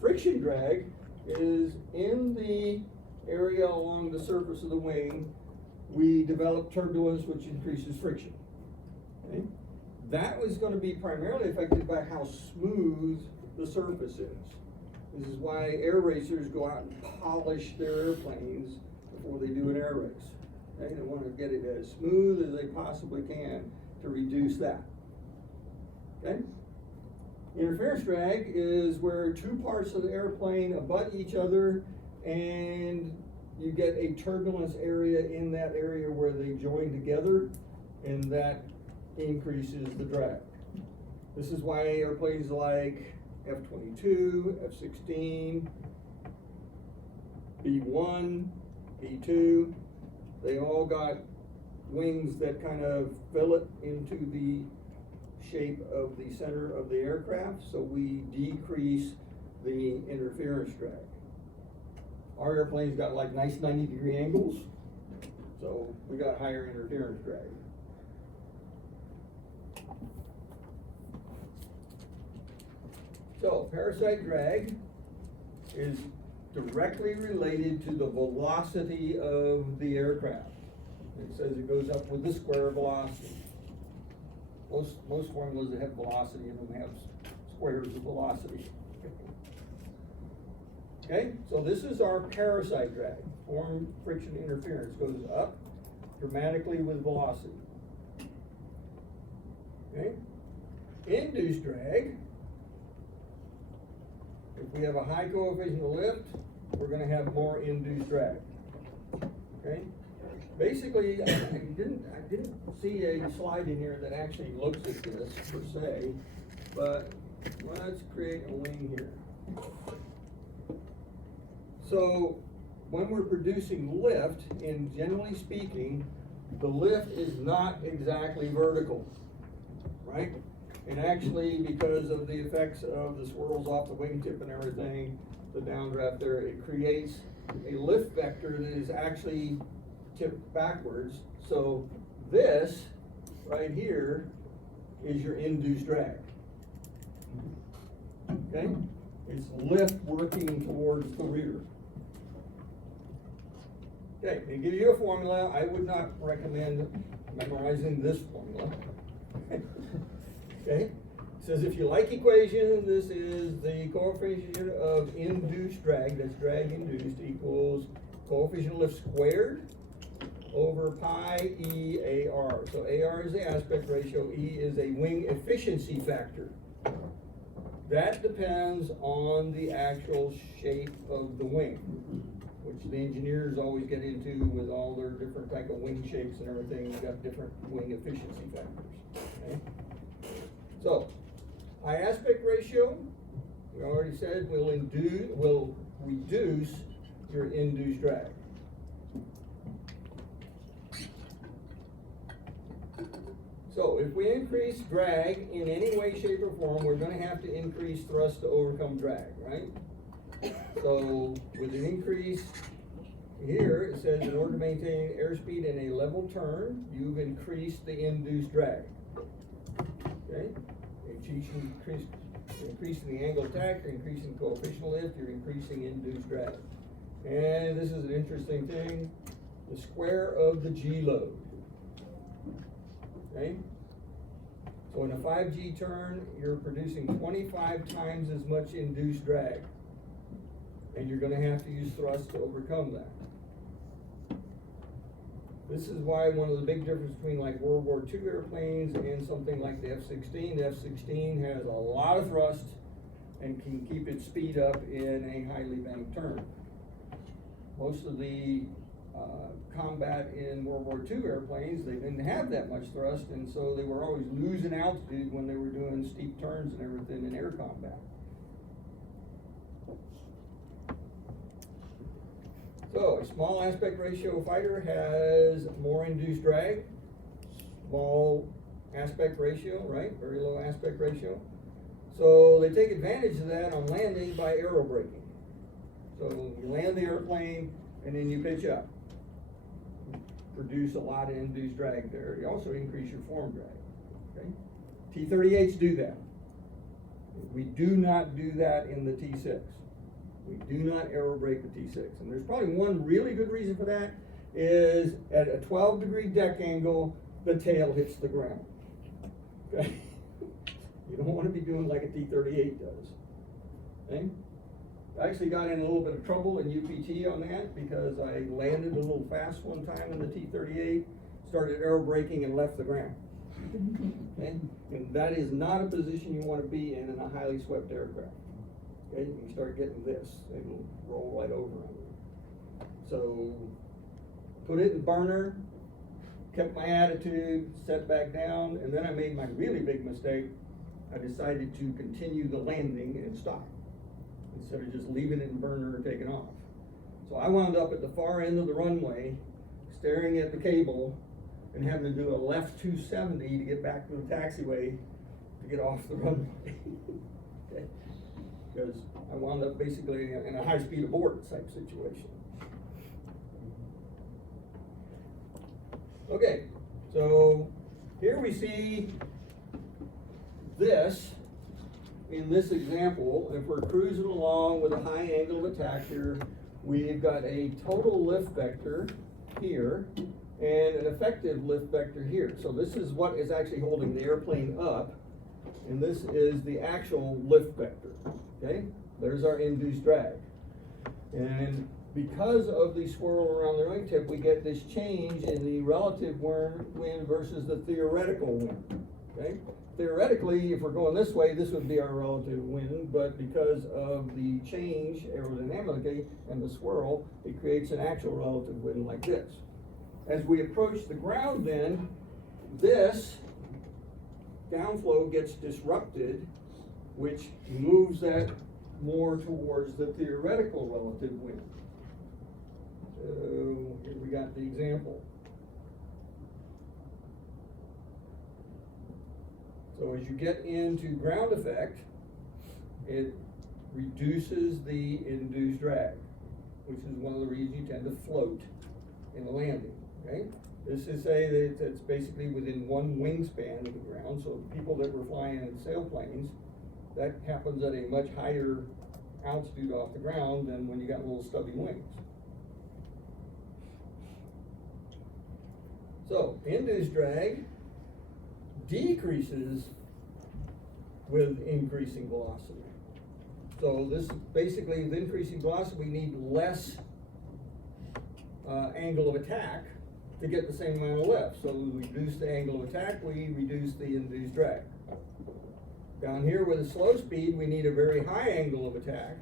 friction drag is in the area along the surface of the wing, we develop turbulence which increases friction, okay? That was going to be primarily affected by how smooth the surface is. This is why air racers go out and polish their airplanes before they do an air race. Okay? They want to get it as smooth as they possibly can to reduce that. Okay? Interference drag is where two parts of the airplane abut each other and you get a turbulence area in that area where they join together, and that increases the drag. This is why airplanes like F-22, F-16, B-1, B-2, they all got wings that kind of fillet into the shape of the center of the aircraft, so we decrease the interference drag. Our airplanes got like nice 90-degree angles, so we got higher interference drag. So, parasite drag is directly related to the velocity of the aircraft. It says it goes up with the square velocity. Most formulas that have velocity in them have squares of velocity. Okay, so this is our parasite drag. Form, friction, interference goes up dramatically with velocity. Okay, induced drag. If we have a high coefficient of lift, we're going to have more induced drag. Okay? Basically, I didn't see a slide in here that actually looks at this per se, but let's create a wing here. So, when we're producing lift, and generally speaking, the lift is not exactly vertical, right? And actually, because of the effects of the swirls off the wingtip and everything, the downdraft there, it creates a lift vector that is actually tipped backwards. So this right here is your induced drag. Okay? It's lift working towards the rear. Okay, to give you a formula, I would not recommend memorizing this formula. Okay, it says if you like equation, this is the coefficient of induced drag, that's drag induced, equals coefficient of lift squared over pi E AR. So AR is the aspect ratio, E is a wing efficiency factor. That depends on the actual shape of the wing. which the engineers always get into with all their different type of wing shapes and everything. You've got different wing efficiency factors, okay? So, high aspect ratio, we already said will reduce your induced drag. So if we increase drag in any way, shape, or form, we're gonna have to increase thrust to overcome drag, right? So with an increase here, it says in order to maintain airspeed in a level turn, you've increased the induced drag. Okay? Increasing the angle of attack, you're increasing coefficient of lift, you're increasing induced drag. And this is an interesting thing, the square of the G load. Okay? So in a 5G turn, you're producing 25 times as much induced drag. And you're gonna have to use thrust to overcome that. This is why one of the big differences between like World War II airplanes and something like the F-16, the F-16 has a lot of thrust and can keep its speed up in a highly banked turn. Most of the combat in World War II airplanes, they didn't have that much thrust, and so they were always losing altitude when they were doing steep turns and everything in air combat. So a small aspect ratio fighter has more induced drag, small aspect ratio, right? Very low aspect ratio. So they take advantage of that on landing by aero braking. So you land the airplane and then you pitch up. Produce a lot of induced drag there. You also increase your form drag, okay? T-38s do that. We do not do that in the T-6. We do not aero brake the T-6. And there's probably one really good reason for that is at a 12-degree deck angle, the tail hits the ground, okay? You don't want to be doing like a T-38 does, okay? I actually got in a little bit of trouble in UPT on that because I landed a little fast one time in the T-38, started aero braking and left the ground. Okay? And that is not a position you want to be in a highly swept aircraft. Okay? You start getting this, it'll roll right over on you. So, put it in burner, kept my attitude, set back down, and then I made my really big mistake. I decided to continue the landing and stop, instead of just leaving it in burner and taking off. So I wound up at the far end of the runway, staring at the cable, and having to do a left 270 to get back to the taxiway to get off the runway. Okay? Because I wound up basically in a high-speed abort type situation. Okay, so here we see this. In this example, if we're cruising along with a high angle of attack here, we've got a total lift vector here and an effective lift vector here. So this is what is actually holding the airplane up, and this is the actual lift vector, okay? There's our induced drag. And because of the swirl around the wingtip, we get this change in the relative wind versus the theoretical wind, okay? Theoretically, if we're going this way, this would be our relative wind, but because of the change aerodynamically and the swirl, it creates an actual relative wind like this. As we approach the ground then, this downflow gets disrupted, which moves that more towards the theoretical relative wind. So here we got the example. So as you get into ground effect, it reduces the induced drag, which is one of the reasons you tend to float in a landing, okay? This is say that it's basically within one wingspan of the ground, so people that were flying in sailplanes, that happens at a much higher altitude off the ground than when you got little stubby wings. So, induced drag decreases with increasing velocity. So this basically, with increasing velocity, we need less angle of attack to get the same amount of lift. So we reduce the angle of attack, we reduce the induced drag. Down here with a slow speed, we need a very high angle of attack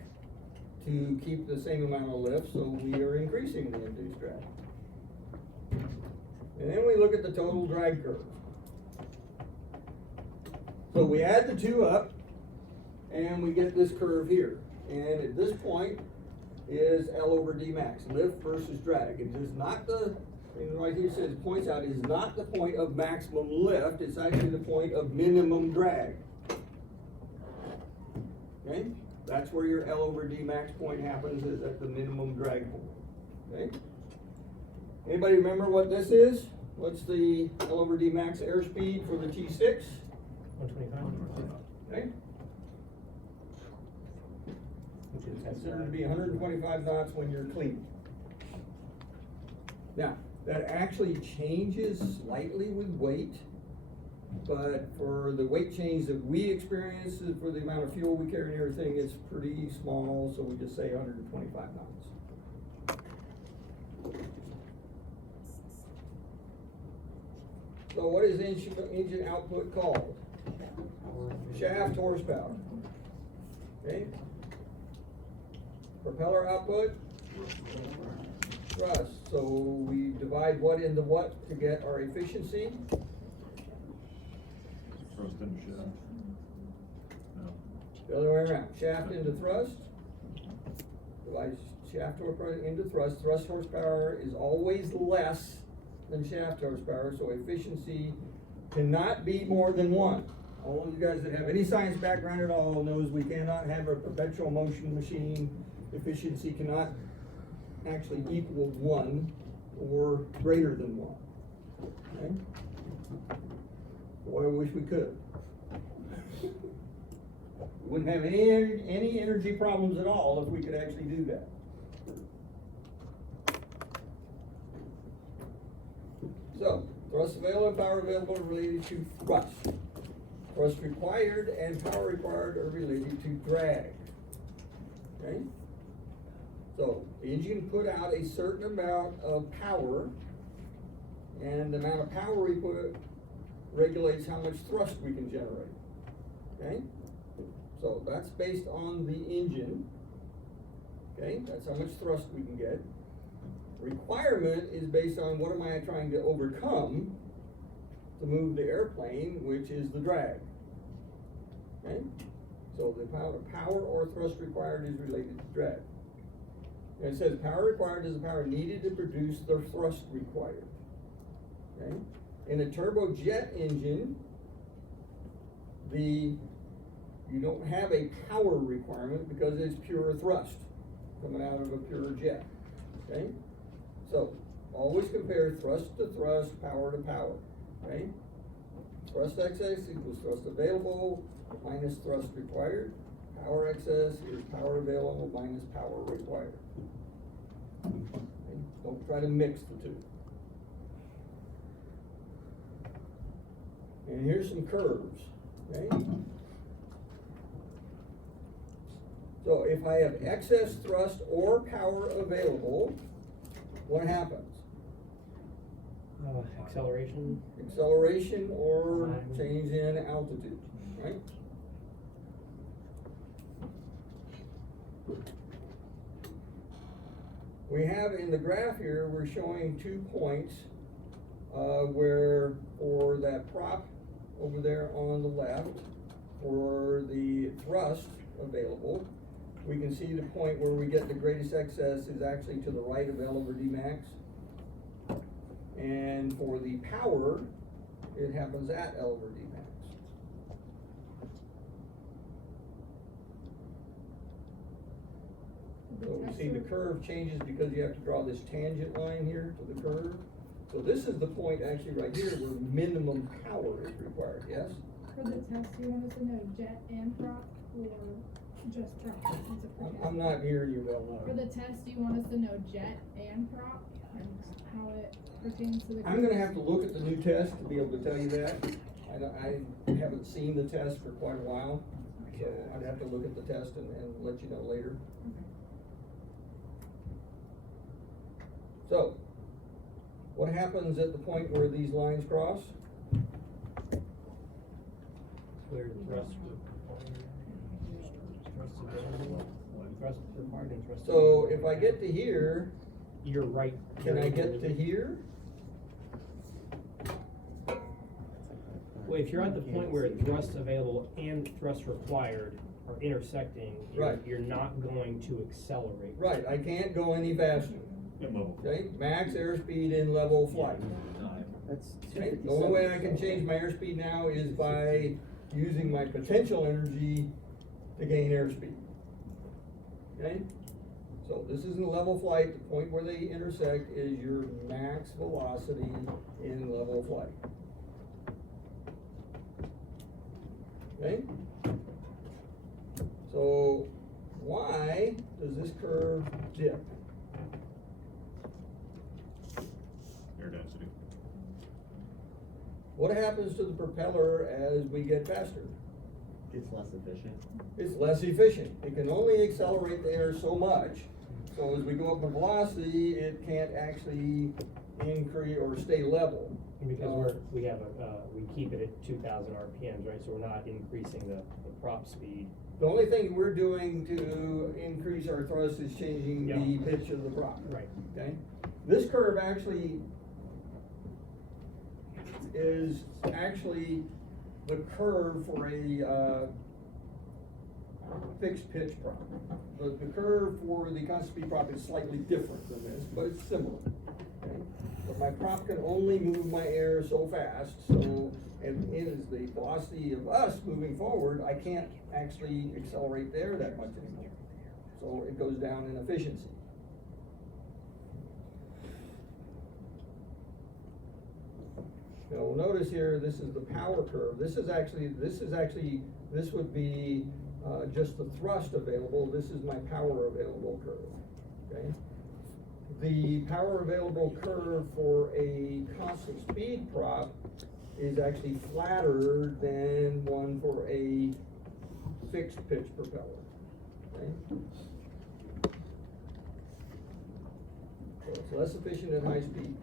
to keep the same amount of lift, so we are increasing the induced drag. And then we look at the total drag curve. So we add the two up, and we get this curve here. And at this point is L over D max, lift versus drag. It is not the, and right here it says, points out, is not the point of maximum lift, it's actually the point of minimum drag. Okay? That's where your L over D max point happens, is at the minimum drag point. Okay? Anybody remember what this is? What's the L over D max airspeed for the T6? 125. Okay? Which is Considered to be 125 knots when you're clean. Now, that actually changes slightly with weight, but for the weight change that we experience, for the amount of fuel we carry and everything, it's pretty small, so we just say 125 knots. So what is engine output called? Shaft horsepower. Okay? Propeller output? Thrust. So we divide what into what to get our efficiency? Thrust into shaft. No. The other way around. Shaft into thrust. Divide shaft horsepower into thrust. Thrust horsepower is always less than shaft horsepower, so efficiency cannot be more than 1. All of you guys that have any science background at all knows we cannot have a perpetual motion machine. Efficiency cannot actually equal 1 or greater than 1. Okay? Boy, I wish we could. We wouldn't have any energy problems at all if we could actually do that. So, thrust available and power available are related to thrust. Thrust required and power required are related to drag. Okay? So, the engine put out a certain amount of power, and the amount of power we put regulates how much thrust we can generate. Okay? So, that's based on the engine. Okay? That's how much thrust we can get. Requirement is based on what am I trying to overcome to move the airplane, which is the drag. Okay? So the power or thrust required is related to drag. And it says power required is the power needed to produce the thrust required. Okay? In a turbojet engine, you don't have a power requirement because it's pure thrust coming out of a pure jet. Okay? So, always compare thrust to thrust, power to power, okay? Thrust excess equals thrust available minus thrust required. Power excess is power available minus power required. Okay? Don't try to mix the two. And here's some curves, okay? So, if I have excess thrust or power available, what happens? Acceleration. Acceleration or change in altitude, right? We have in the graph here, we're showing 2 points where for that prop over there on the left, for the thrust available, we can see the point where we get the greatest excess is actually to the right of L over D max. And for the power, it happens at L over D max. So we see the curve changes because you have to draw this tangent line here to the curve. So this is the point actually right here where minimum power is required, yes? For the test, you want us to know jet and prop, or just prop? It's a prop. I'm not hearing you well For enough. the test, you want us to know jet and prop, and how it pertains to the. I'm gonna have to look at the new test to be able to tell you that. I haven't seen the test for quite a while, so I'd have to look at the test and let you know later. So, what happens at the point where these lines cross? Where thrust available. thrust required and thrust. So if I get to here, You're right. can I get to here? Well, if you're at the point where thrust available and thrust required are intersecting, Right. you're not going to accelerate. Right, I can't go any faster, In level. okay? Max airspeed in level flight. That's Okay, 257. the only way I can change my airspeed now is by using my potential energy to gain airspeed. Okay? So this is in level flight, the point where they intersect is your max velocity in level flight. Okay? So why does this curve dip? Air density. What happens to the propeller as we get faster? It's less efficient. It's less efficient. It can only accelerate the air so much. So as we go up in velocity, it can't actually increase or stay level. Because we keep it at 2,000 RPMs, right? So we're not increasing the prop speed. The only thing we're doing to increase our thrust is changing the Yeah. pitch of the prop. Right. Okay? This curve actually is actually the curve for a fixed pitch prop. The curve for the constant speed prop is slightly different than this, but it's similar. Okay? But my prop can only move my air so fast, so, and it is the velocity of us moving forward, I can't actually accelerate the air that much anymore. So it goes down in efficiency. Now, notice here, this is the power curve. This would be, just the thrust available. This is my power available curve, okay? The power available curve for a constant speed prop is actually flatter than one for a fixed pitch propeller, okay? So it's less efficient at high speed.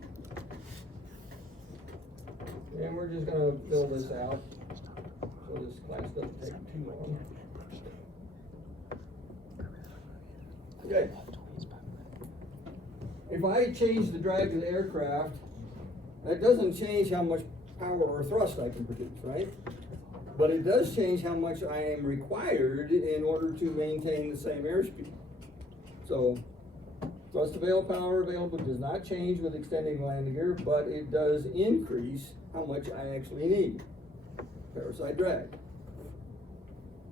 And we're just gonna fill this out, so this class doesn't take too long. Okay. If I change the drag of the aircraft, that doesn't change how much power or thrust I can produce, right? But it does change how much I am required in order to maintain the same airspeed. So, thrust available, power available does not change with extending the landing gear, but it does increase how much I actually need. Parasite drag.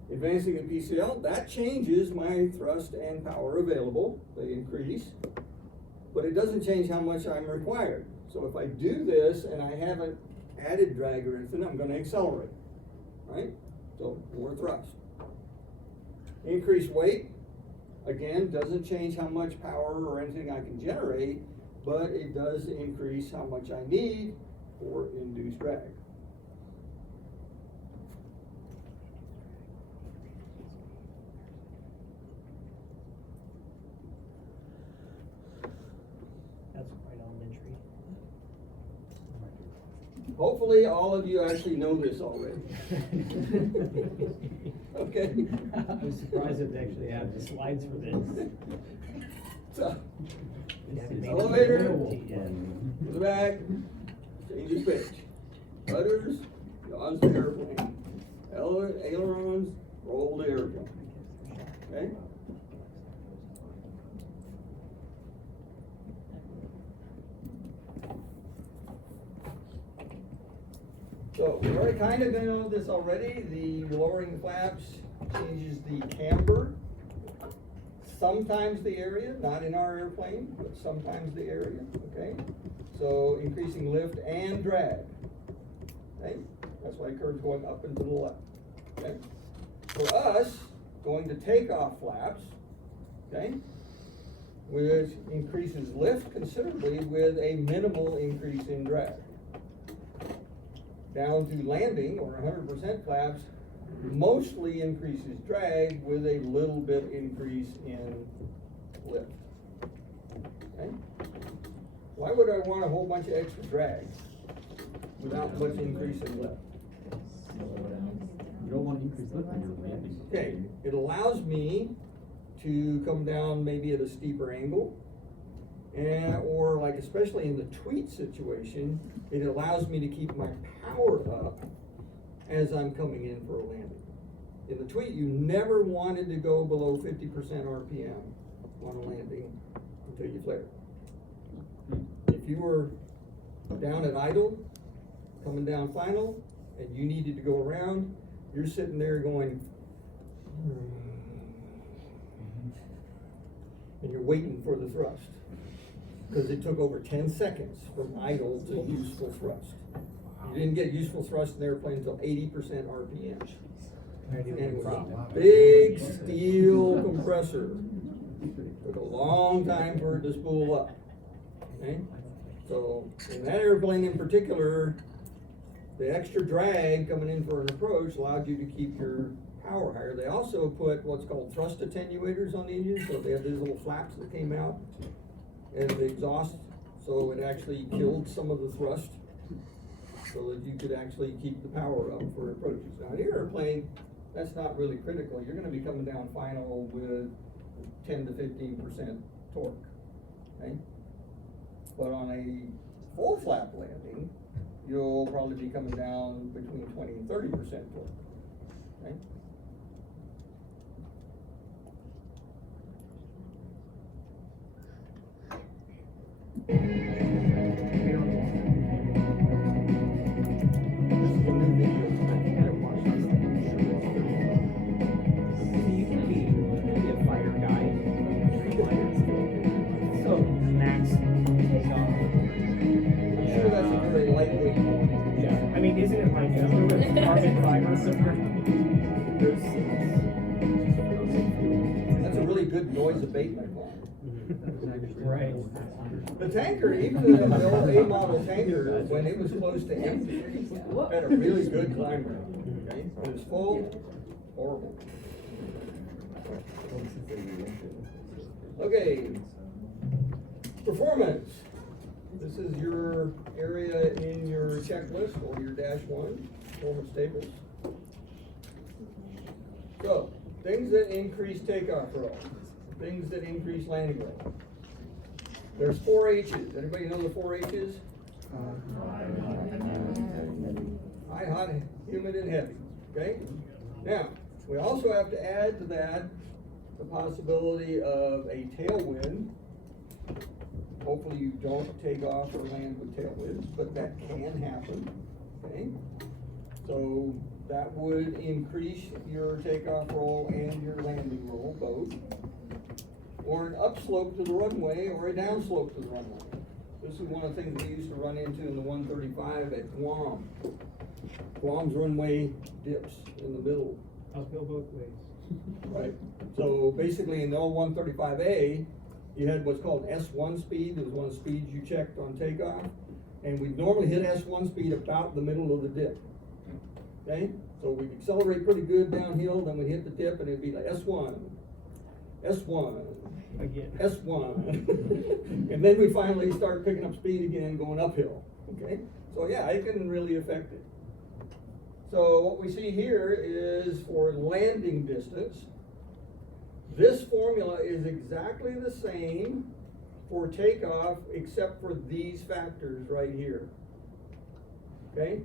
Advancing the PCL, that changes my thrust and power available, they increase, but it doesn't change how much I'm required. So if I do this and I haven't added drag or anything, I'm gonna accelerate, right? So more thrust. Increased weight, again, doesn't change how much power or anything I can generate, but it does increase how much I need for induced drag. That's quite elementary. Hopefully, all of you actually know this already. Okay? I was surprised that they actually have the slides for this. So, They haven't made it Elevator. available yet. to the back, changes pitch. Rudders, yawns the airplane. Ailerons, roll the airplane. Okay? So, we already kind of been on this already. The lowering the flaps changes the camber. Sometimes the area, not in our airplane, but sometimes the area, okay? So increasing lift and drag, okay? That's why the curve's going up and to the left, okay? For us, going to takeoff flaps, okay? Which increases lift considerably with a minimal increase in drag. Down to landing or 100% flaps, mostly increases drag with a little bit increase in lift. Okay? Why would I want a whole bunch of extra drag without much increase in lift? You don't want to increase lift when you're landing. Okay, it allows me to come down maybe at a steeper angle. And, or like especially in the tweet situation, it allows me to keep my power up as I'm coming in for a landing. In the tweet, you never wanted to go below 50% RPM on a landing until you flared. If you were down at idle, coming down final, and you needed to go around, you're sitting there going, and you're waiting for the thrust. Because it took over 10 seconds from idle to useful thrust. You didn't get useful thrust in the airplane until 80% RPM. And it was a big steel compressor. Took a long time for it to spool up. Okay? So in that airplane in particular, the extra drag coming in for an approach allowed you to keep your power higher. They also put what's called thrust attenuators on the engine, so they had these little flaps that came out and the exhaust, so it actually killed some of the thrust, so that you could actually keep the power up for approaches. Now in your airplane, that's not really critical. You're going to be coming down final with 10 to 15% torque. Okay? But on a full flap landing, you'll probably be coming down between 20 and 30% torque. Okay? This is a new video. I think I watched this. You can be a fighter guy. So max takeoff. I'm sure that's a very lightweight one. Yeah. I mean, isn't it like carbon fiber? That's a really good noise abatement one. Right. The tanker, even the old A model tanker, when it was close to empty, had a really good climb rate. Okay? When it was full, horrible. Okay. Performance. This is your area in your checklist or your -1, performance tables. So, things that increase takeoff roll, things that increase landing roll. There's 4 H's. Anybody know the 4 H's? High, hot, humid, and heavy. Okay? Now, we also have to add to that the possibility of a tailwind. Hopefully you don't take off or land with tailwinds, but that can happen. Okay? So that would increase your takeoff roll and your landing roll both. Or an upslope to the runway or a downslope to the runway. This is one of the things we used to run into in the 135 at Guam. Guam's runway dips in the middle. I'll go both ways. Right. So basically in the old 135A, you had what's called S1 speed. It was one of the speeds you checked on takeoff. And we normally hit S1 speed about the middle of the dip. Okay? So we'd accelerate pretty good downhill, then we'd hit the dip and it'd be like S1, S1, Again. S1. And then we finally start picking up speed again going uphill. Okay? So yeah, it can really affect it. So what we see here is for landing distance. This formula is exactly the same for takeoff except for these factors right here. Okay?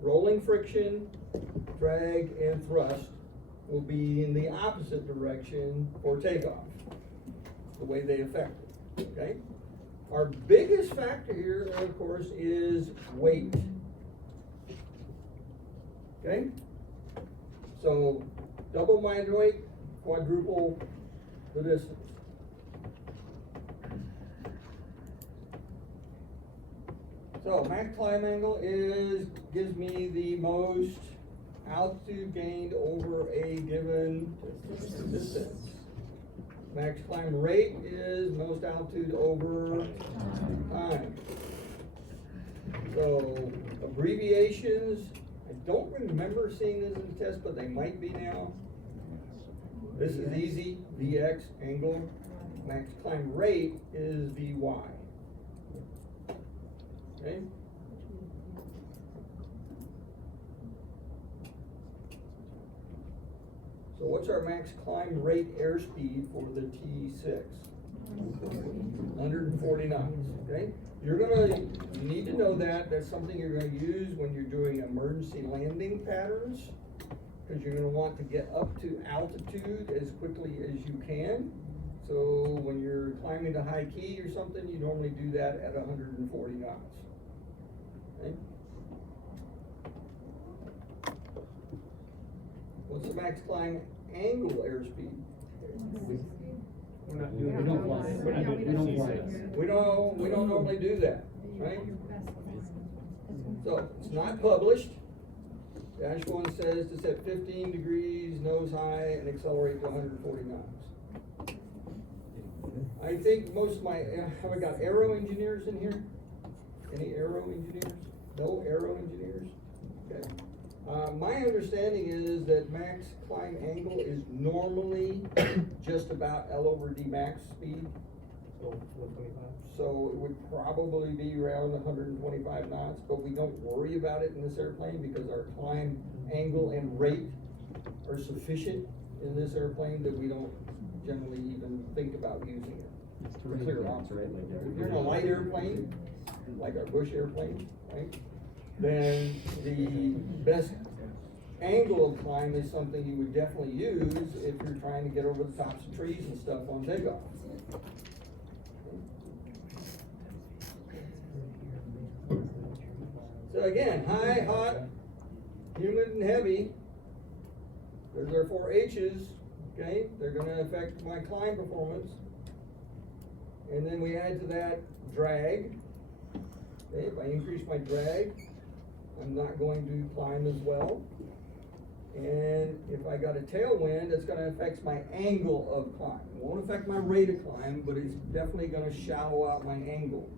Rolling friction, drag, and thrust will be in the opposite direction for takeoff, the way they affect it. Okay? Our biggest factor here, of course, is weight. Okay? So, double my weight, quadruple the distance. So, max climb angle gives me the most altitude gained over a given distance. Max climb rate is most altitude over time. So, abbreviations, I don't remember seeing this in the test, but they might be now. This is easy, VX angle. Max climb rate is VY. Okay? So So what's our max climb rate airspeed for the T6? 140 knots, okay? You need to know that, that's something you're gonna use when you're doing emergency landing patterns, because you're gonna want to get up to altitude as quickly as you can. So when you're climbing to high key or something, you normally do that at 140 knots, okay? What's the max climb angle airspeed? We're not We doing. don't fly. We're not doing We don't T6. fly. We don't normally do that, right? Your best climb. So, it's not published. Dash one says to set 15 degrees, nose high, and accelerate to 140 knots. I think most of my, have I got aero engineers in here? Any aero engineers? No aero engineers? Okay. My understanding is that max climb angle is normally just about L over D max speed. So 125. So it would probably be around 125 knots, but we don't worry about it in this airplane because our climb angle and rate are sufficient in this airplane that we don't generally even think about using it. For clear launch. If you're in a light airplane, like our Bush airplane, right, then the best angle of climb is something you would definitely use if you're trying to get over the tops of trees and stuff on takeoff. So again, high, hot, humid, and heavy. There's our 4 H's, okay? They're gonna affect my climb performance. And then we add to that drag. Okay, if I increase my drag, I'm not going to climb as well. And if I got a tailwind, it's gonna affect my angle of climb. It won't affect my rate of climb, but it's definitely gonna shallow out my angle.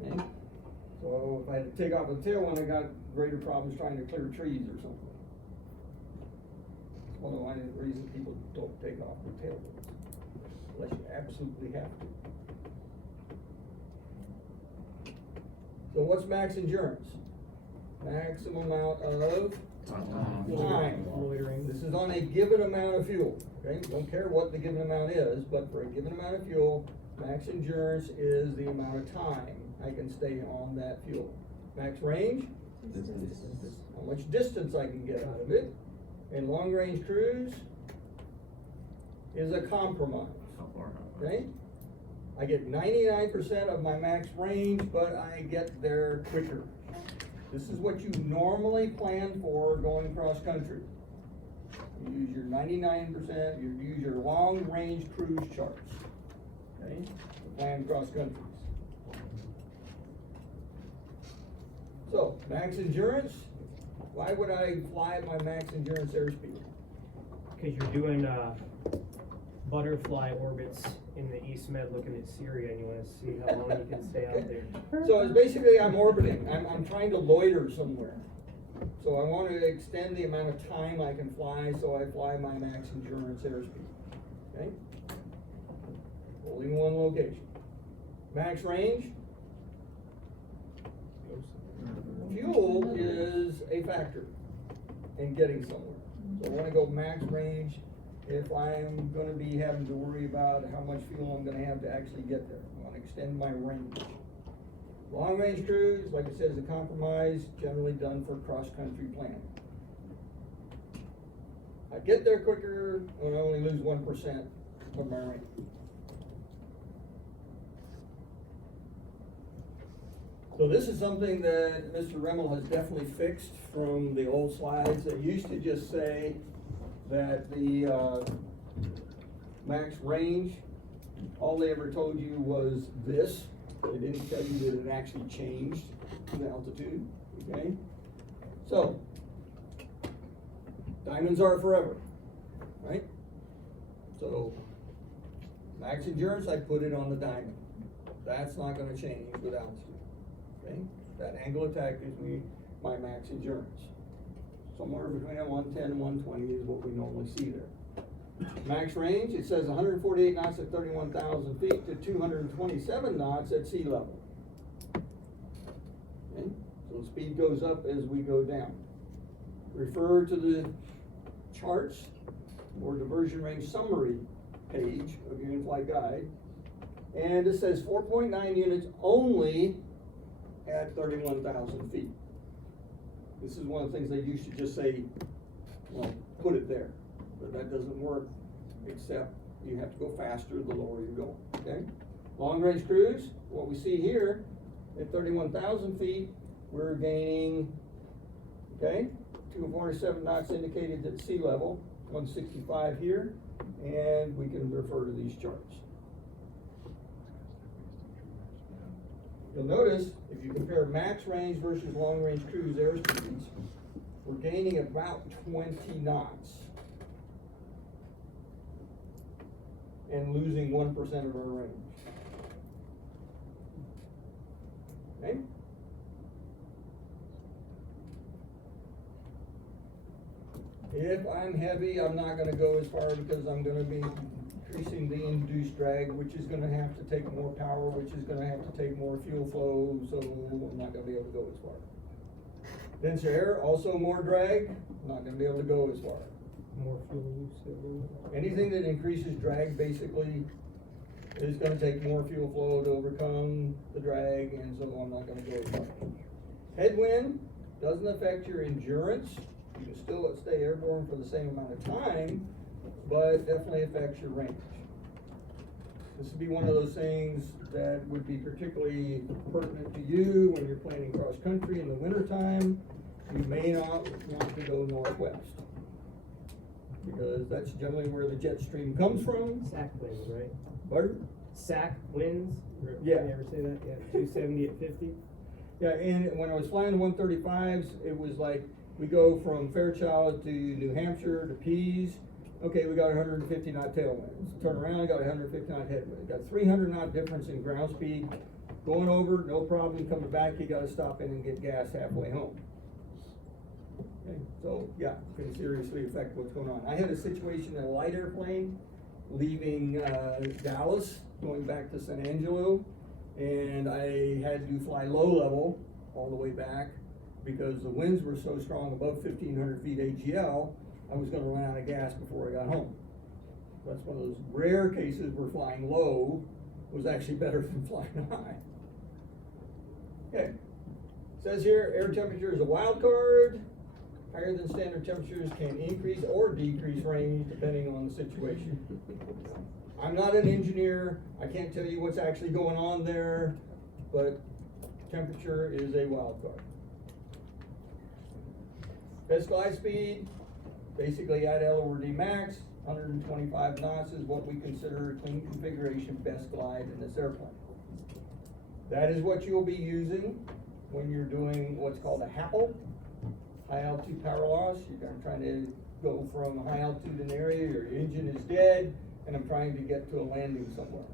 Okay? So if I had to take off with a tailwind, I got greater problems trying to clear trees or something. It's one of the reasons people don't take off with tailwinds, unless you absolutely have to. So what's max endurance? Maximum amount of time. Loitering. This is on a given amount of fuel, okay? Don't care what the given amount is, but for a given amount of fuel, max endurance is the amount of time I can stay on that fuel. Max range, how much distance I can get out of it. And long range cruise is a compromise, How far? okay? I get 99% of my max range, but I get there quicker. This is what you normally plan for going cross country. You use your 99%, you use your long range cruise charts, okay, to plan cross countries. So, max endurance, why would I fly at my max endurance airspeed? Because you're doing, butterfly orbits in the East Med looking at Syria and you wanna see how long you can stay out there. So it's basically I'm orbiting, I'm trying to loiter somewhere. So I want to extend the amount of time I can fly, so I fly my max endurance airspeed, okay? Holding one location. Max range. Fuel is a factor in getting somewhere. So I wanna go max range if I'm gonna be having to worry about how much fuel I'm gonna have to actually get there. I wanna extend my range. Long range cruise, like I said, is a compromise, generally done for cross-country planning. I get there quicker when I only lose 1% of my range. So this is something that Mr. Remmel has definitely fixed from the old slides that used to just say that the max range, all they ever told you was this. They didn't tell you that it actually changed in altitude, okay? So, diamonds are forever, right? So, max endurance, I put it on the diamond. That's not gonna change with altitude, okay? That angle of attack gives me my max endurance. Somewhere between a 110 and 120 is what we normally see there. Max range, it says 148 knots at 31,000 feet to 227 knots at sea level. Okay? So speed goes up as we go down. Refer to the charts or diversion range summary page of your in-flight guide. And it says 4.9 units only at 31,000 feet. This is one of the things they used to just say, well, put it there. But that doesn't work, except you have to go faster the lower you go, okay? Long range cruise, what we see here, at 31,000 feet, we're gaining, okay, 247 knots indicated at sea level, 165 here, and we can refer to these charts. You'll notice, if you compare max range versus long range cruise airspeeds, we're gaining about 20 knots and losing 1% of our range. Okay? If I'm heavy, I'm not gonna go as far because I'm gonna be increasing the induced drag, which is gonna have to take more power, which is gonna have to take more fuel flow, so I'm not gonna be able to go as far. Denser air, also more drag, not gonna be able to go as far. More fuel use. Anything that increases drag basically is gonna take more fuel flow to overcome the drag, and so I'm not gonna go as far. Headwind doesn't affect your endurance. You can still stay airborne for the same amount of time, but definitely affects your range. This would be one of those things that would be particularly pertinent to you when you're planning cross country in the wintertime. You may not want to go northwest, because that's generally where the jet stream comes from. SAC winds, right? Pardon? SAC winds? Yeah. Can you ever say that? Yeah, 270 at 50? Yeah, and when I was flying the 135s, it was like, we go from Fairchild to New Hampshire to Pease. Okay, we got 150 knot tailwinds. Turn around, I got 150 knot headwind. Got 300 knot difference in ground speed. Going over, no problem. Coming back, you gotta stop in and get gas halfway home. Okay, so yeah, can seriously affect what's going on. I had a situation in a light airplane leaving Dallas, going back to San Angelo, and I had to fly low level all the way back because the winds were so strong above 1,500 feet AGL, I was gonna run out of gas before I got home. That's one of those rare cases where flying low was actually better than flying high. Okay, says here, air temperature is a wild card. Higher than standard temperatures can increase or decrease range depending on the situation. I'm not an engineer, I can't tell you what's actually going on there, but temperature is a wild card. Best glide speed, basically at L over D max, 125 knots is what we consider a clean configuration best glide in this airplane. That is what you'll be using when you're doing what's called a HAPL, high altitude power loss. You're trying to go from a high altitude in an area, your engine is dead, and I'm trying to get to a landing somewhere.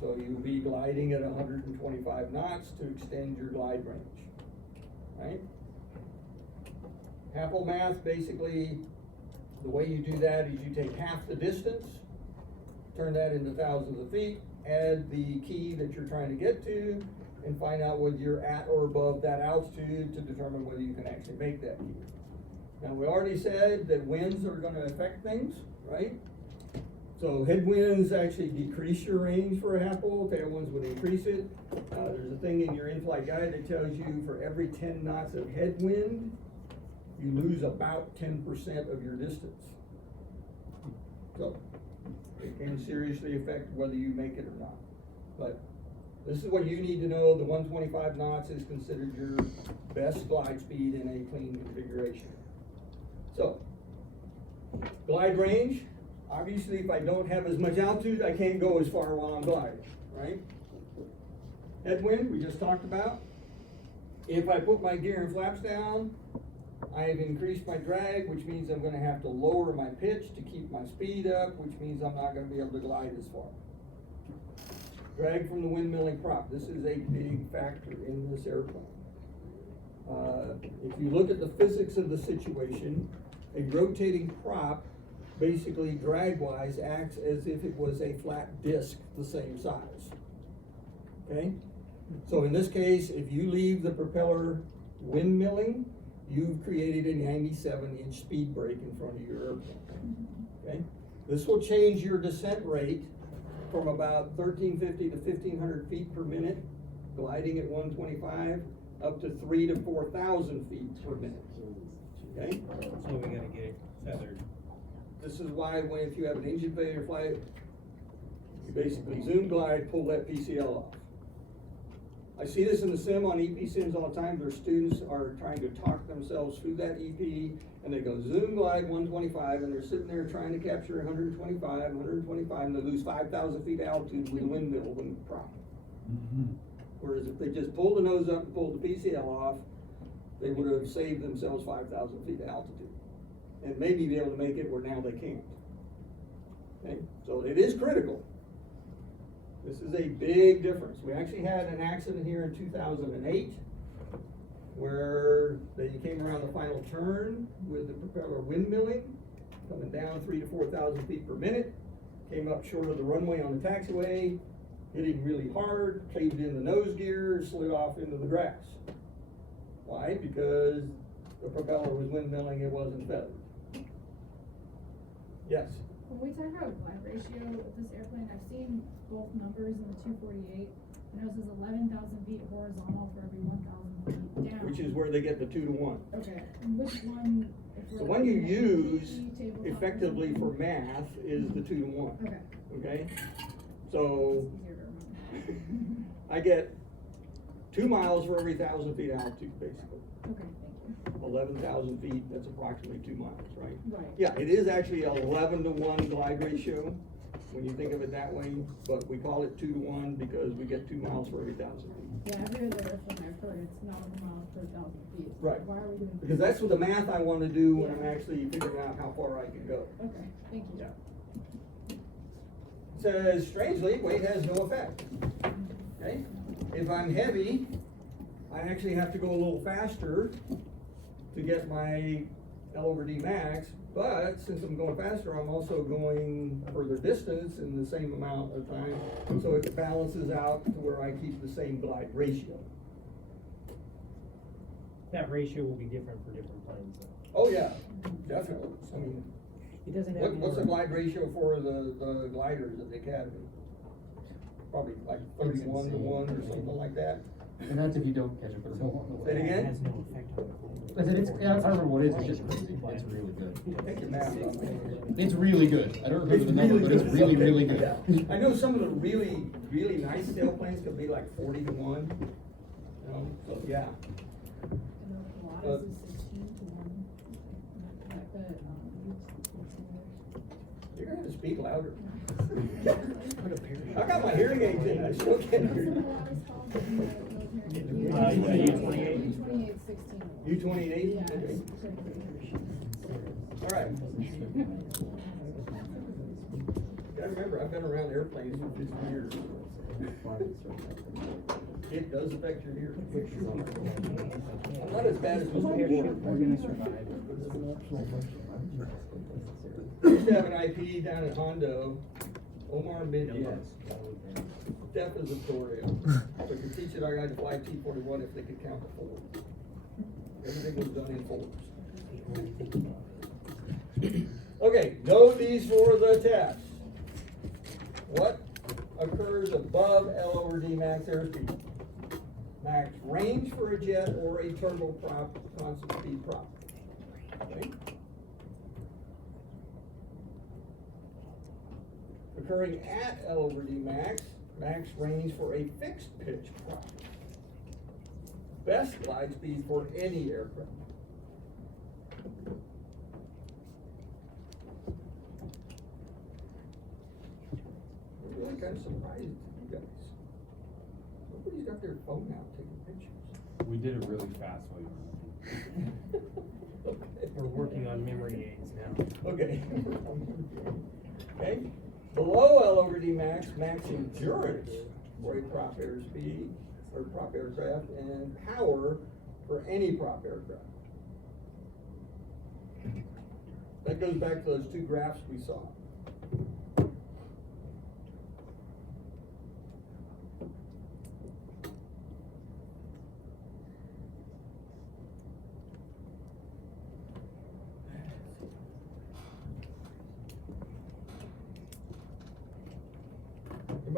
So you'll be gliding at 125 knots to extend your glide range, right? HAPL math, basically, the way you do that is you take half the distance, turn that into thousands of feet, add the key that you're trying to get to, and find out whether you're at or above that altitude to determine whether you can actually make that key. Now, we already said that winds are gonna affect things, right? So headwinds actually decrease your range for a HAPL, tailwinds would increase it. There's a thing in your in-flight guide that tells you for every 10 knots of headwind, you lose about 10% of your distance. So, it can seriously affect whether you make it or not. But this is what you need to know. The 125 knots is considered your best glide speed in a clean configuration. So, glide range. Obviously, if I don't have as much altitude, I can't go as far while I'm gliding, right? Headwind, we just talked about. If I put my gear and flaps down, I have increased my drag, which means I'm gonna have to lower my pitch to keep my speed up, which means I'm not gonna be able to glide as far. Drag from the windmilling prop. This is a big factor in this airplane. If you look at the physics of the situation, a rotating prop basically drag-wise acts as if it was a flat disc the same size. Okay? So in this case, if you leave the propeller windmilling, you've created a 97-inch speed break in front of your airplane. okay? This will change your descent rate from about 1,350 to 1,500 feet per minute, gliding at 125, up to 3,000 to 4,000 feet per minute, okay? So we gotta get it feathered. This is why when, if you have an engine failure flight, you basically zoom glide, pull that PCL off. I see this in the sim on EP sims all the time, where students are trying to talk themselves through that EP, and they go zoom glide 125, and they're sitting there trying to capture 125, and they lose 5,000 feet altitude with a windmill when prop. Whereas if they just pulled the nose up and pulled the PCL off, they would have saved themselves 5,000 feet of altitude. And maybe be able to make it where now they can't. Okay, so it is critical. This is a big difference. We actually had an accident here in 2008 where they came around the final turn with the propeller windmilling, coming down 3,000 to 4,000 feet per minute, came up short of the runway on the taxiway, hitting really hard, caved in the nose gear, slid off into the grass. Why? Because the propeller was windmilling, it wasn't feathered. Yes? When we talk about glide ratio with this airplane, I've seen both numbers in the 248. I know it says 11,000 feet horizontal for every 1,000 feet down. Which is where they get the 2 to 1. Okay, and which one? If we're The one you looking at use TP, tabletop or effectively for something? math is the 2 to 1. Okay. Okay? So It's easier to remember. I get 2 miles for every 1,000 feet altitude, basically. Okay, thank you. 11,000 feet, that's approximately 2 miles, right? Right. Yeah, it is actually 11 to 1 glide ratio, when you think of it that way, but we call it 2 to 1 because we get 2 miles for every 1,000 feet. Yeah, every other airplane I've heard, it's not miles per 1,000 feet. Right. Why are we doing? Because that's what the math I want to do when I'm actually figuring out how far I can go. Okay, thank you. Yeah. Says, strangely, weight has no effect. Okay? If I'm heavy, I actually have to go a little faster to get my L over D max, but since I'm going faster, I'm also going further distance in the same amount of time, so it balances out to where I keep the same glide ratio. That ratio will be different for different planes though. Oh, yeah, definitely. I mean, It doesn't have what's the more- glide ratio for the gliders at the academy? Probably like 31 to 1 or something like that. And that's if you don't catch a bird along the Say it way. again? It has no effect on the plane. I said, it's, yeah, I don't remember what it is, it's just crazy, it's really good. Take your math off. It's really good, I don't remember It's the number, but it's good. really, really good. Yeah. I know some of the really, really nice sailplanes could be like 40 to 1. You know, so yeah. And then Pilates is 16 to 1. You're gonna have to speak louder. Put a parachute. I got my hearing aids in, I still can't hear you. U-28? U-28, 16. U-28? Yeah. Okay. it's All right. Yeah, remember, I've been around airplanes for 50 years. It does affect your hearing. I'm not as bad as Mr. Parachute, we're Ward. gonna survive. We used to have an IP down at Hondo, Omar Midget, Depositoria. So you teach our guys to fly T-41 if they could count to 4. Everything was done in 4s. Okay, know these for the test. What occurs above L over D max airspeed? Max range for a jet or a turboprop constant speed prop. Okay. Occurring at L over D max, max range for a fixed pitch prop. Best glide speed for any aircraft. I'm really kind of surprised at you guys. Nobody's got their phone out taking pictures. We did it really fast while you were looking. Okay. We're working on memory aids now. Okay. Okay, below L over D max, max endurance for a prop airspeed, or prop aircraft, and power for any prop aircraft. That goes back to those 2 graphs we saw.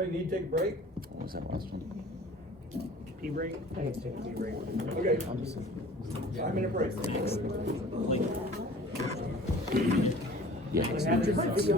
Anybody need to take a break? What was that last one? Pee break? I hate to take a pee break. Okay. 5-minute break. Yeah. What happens? Exit.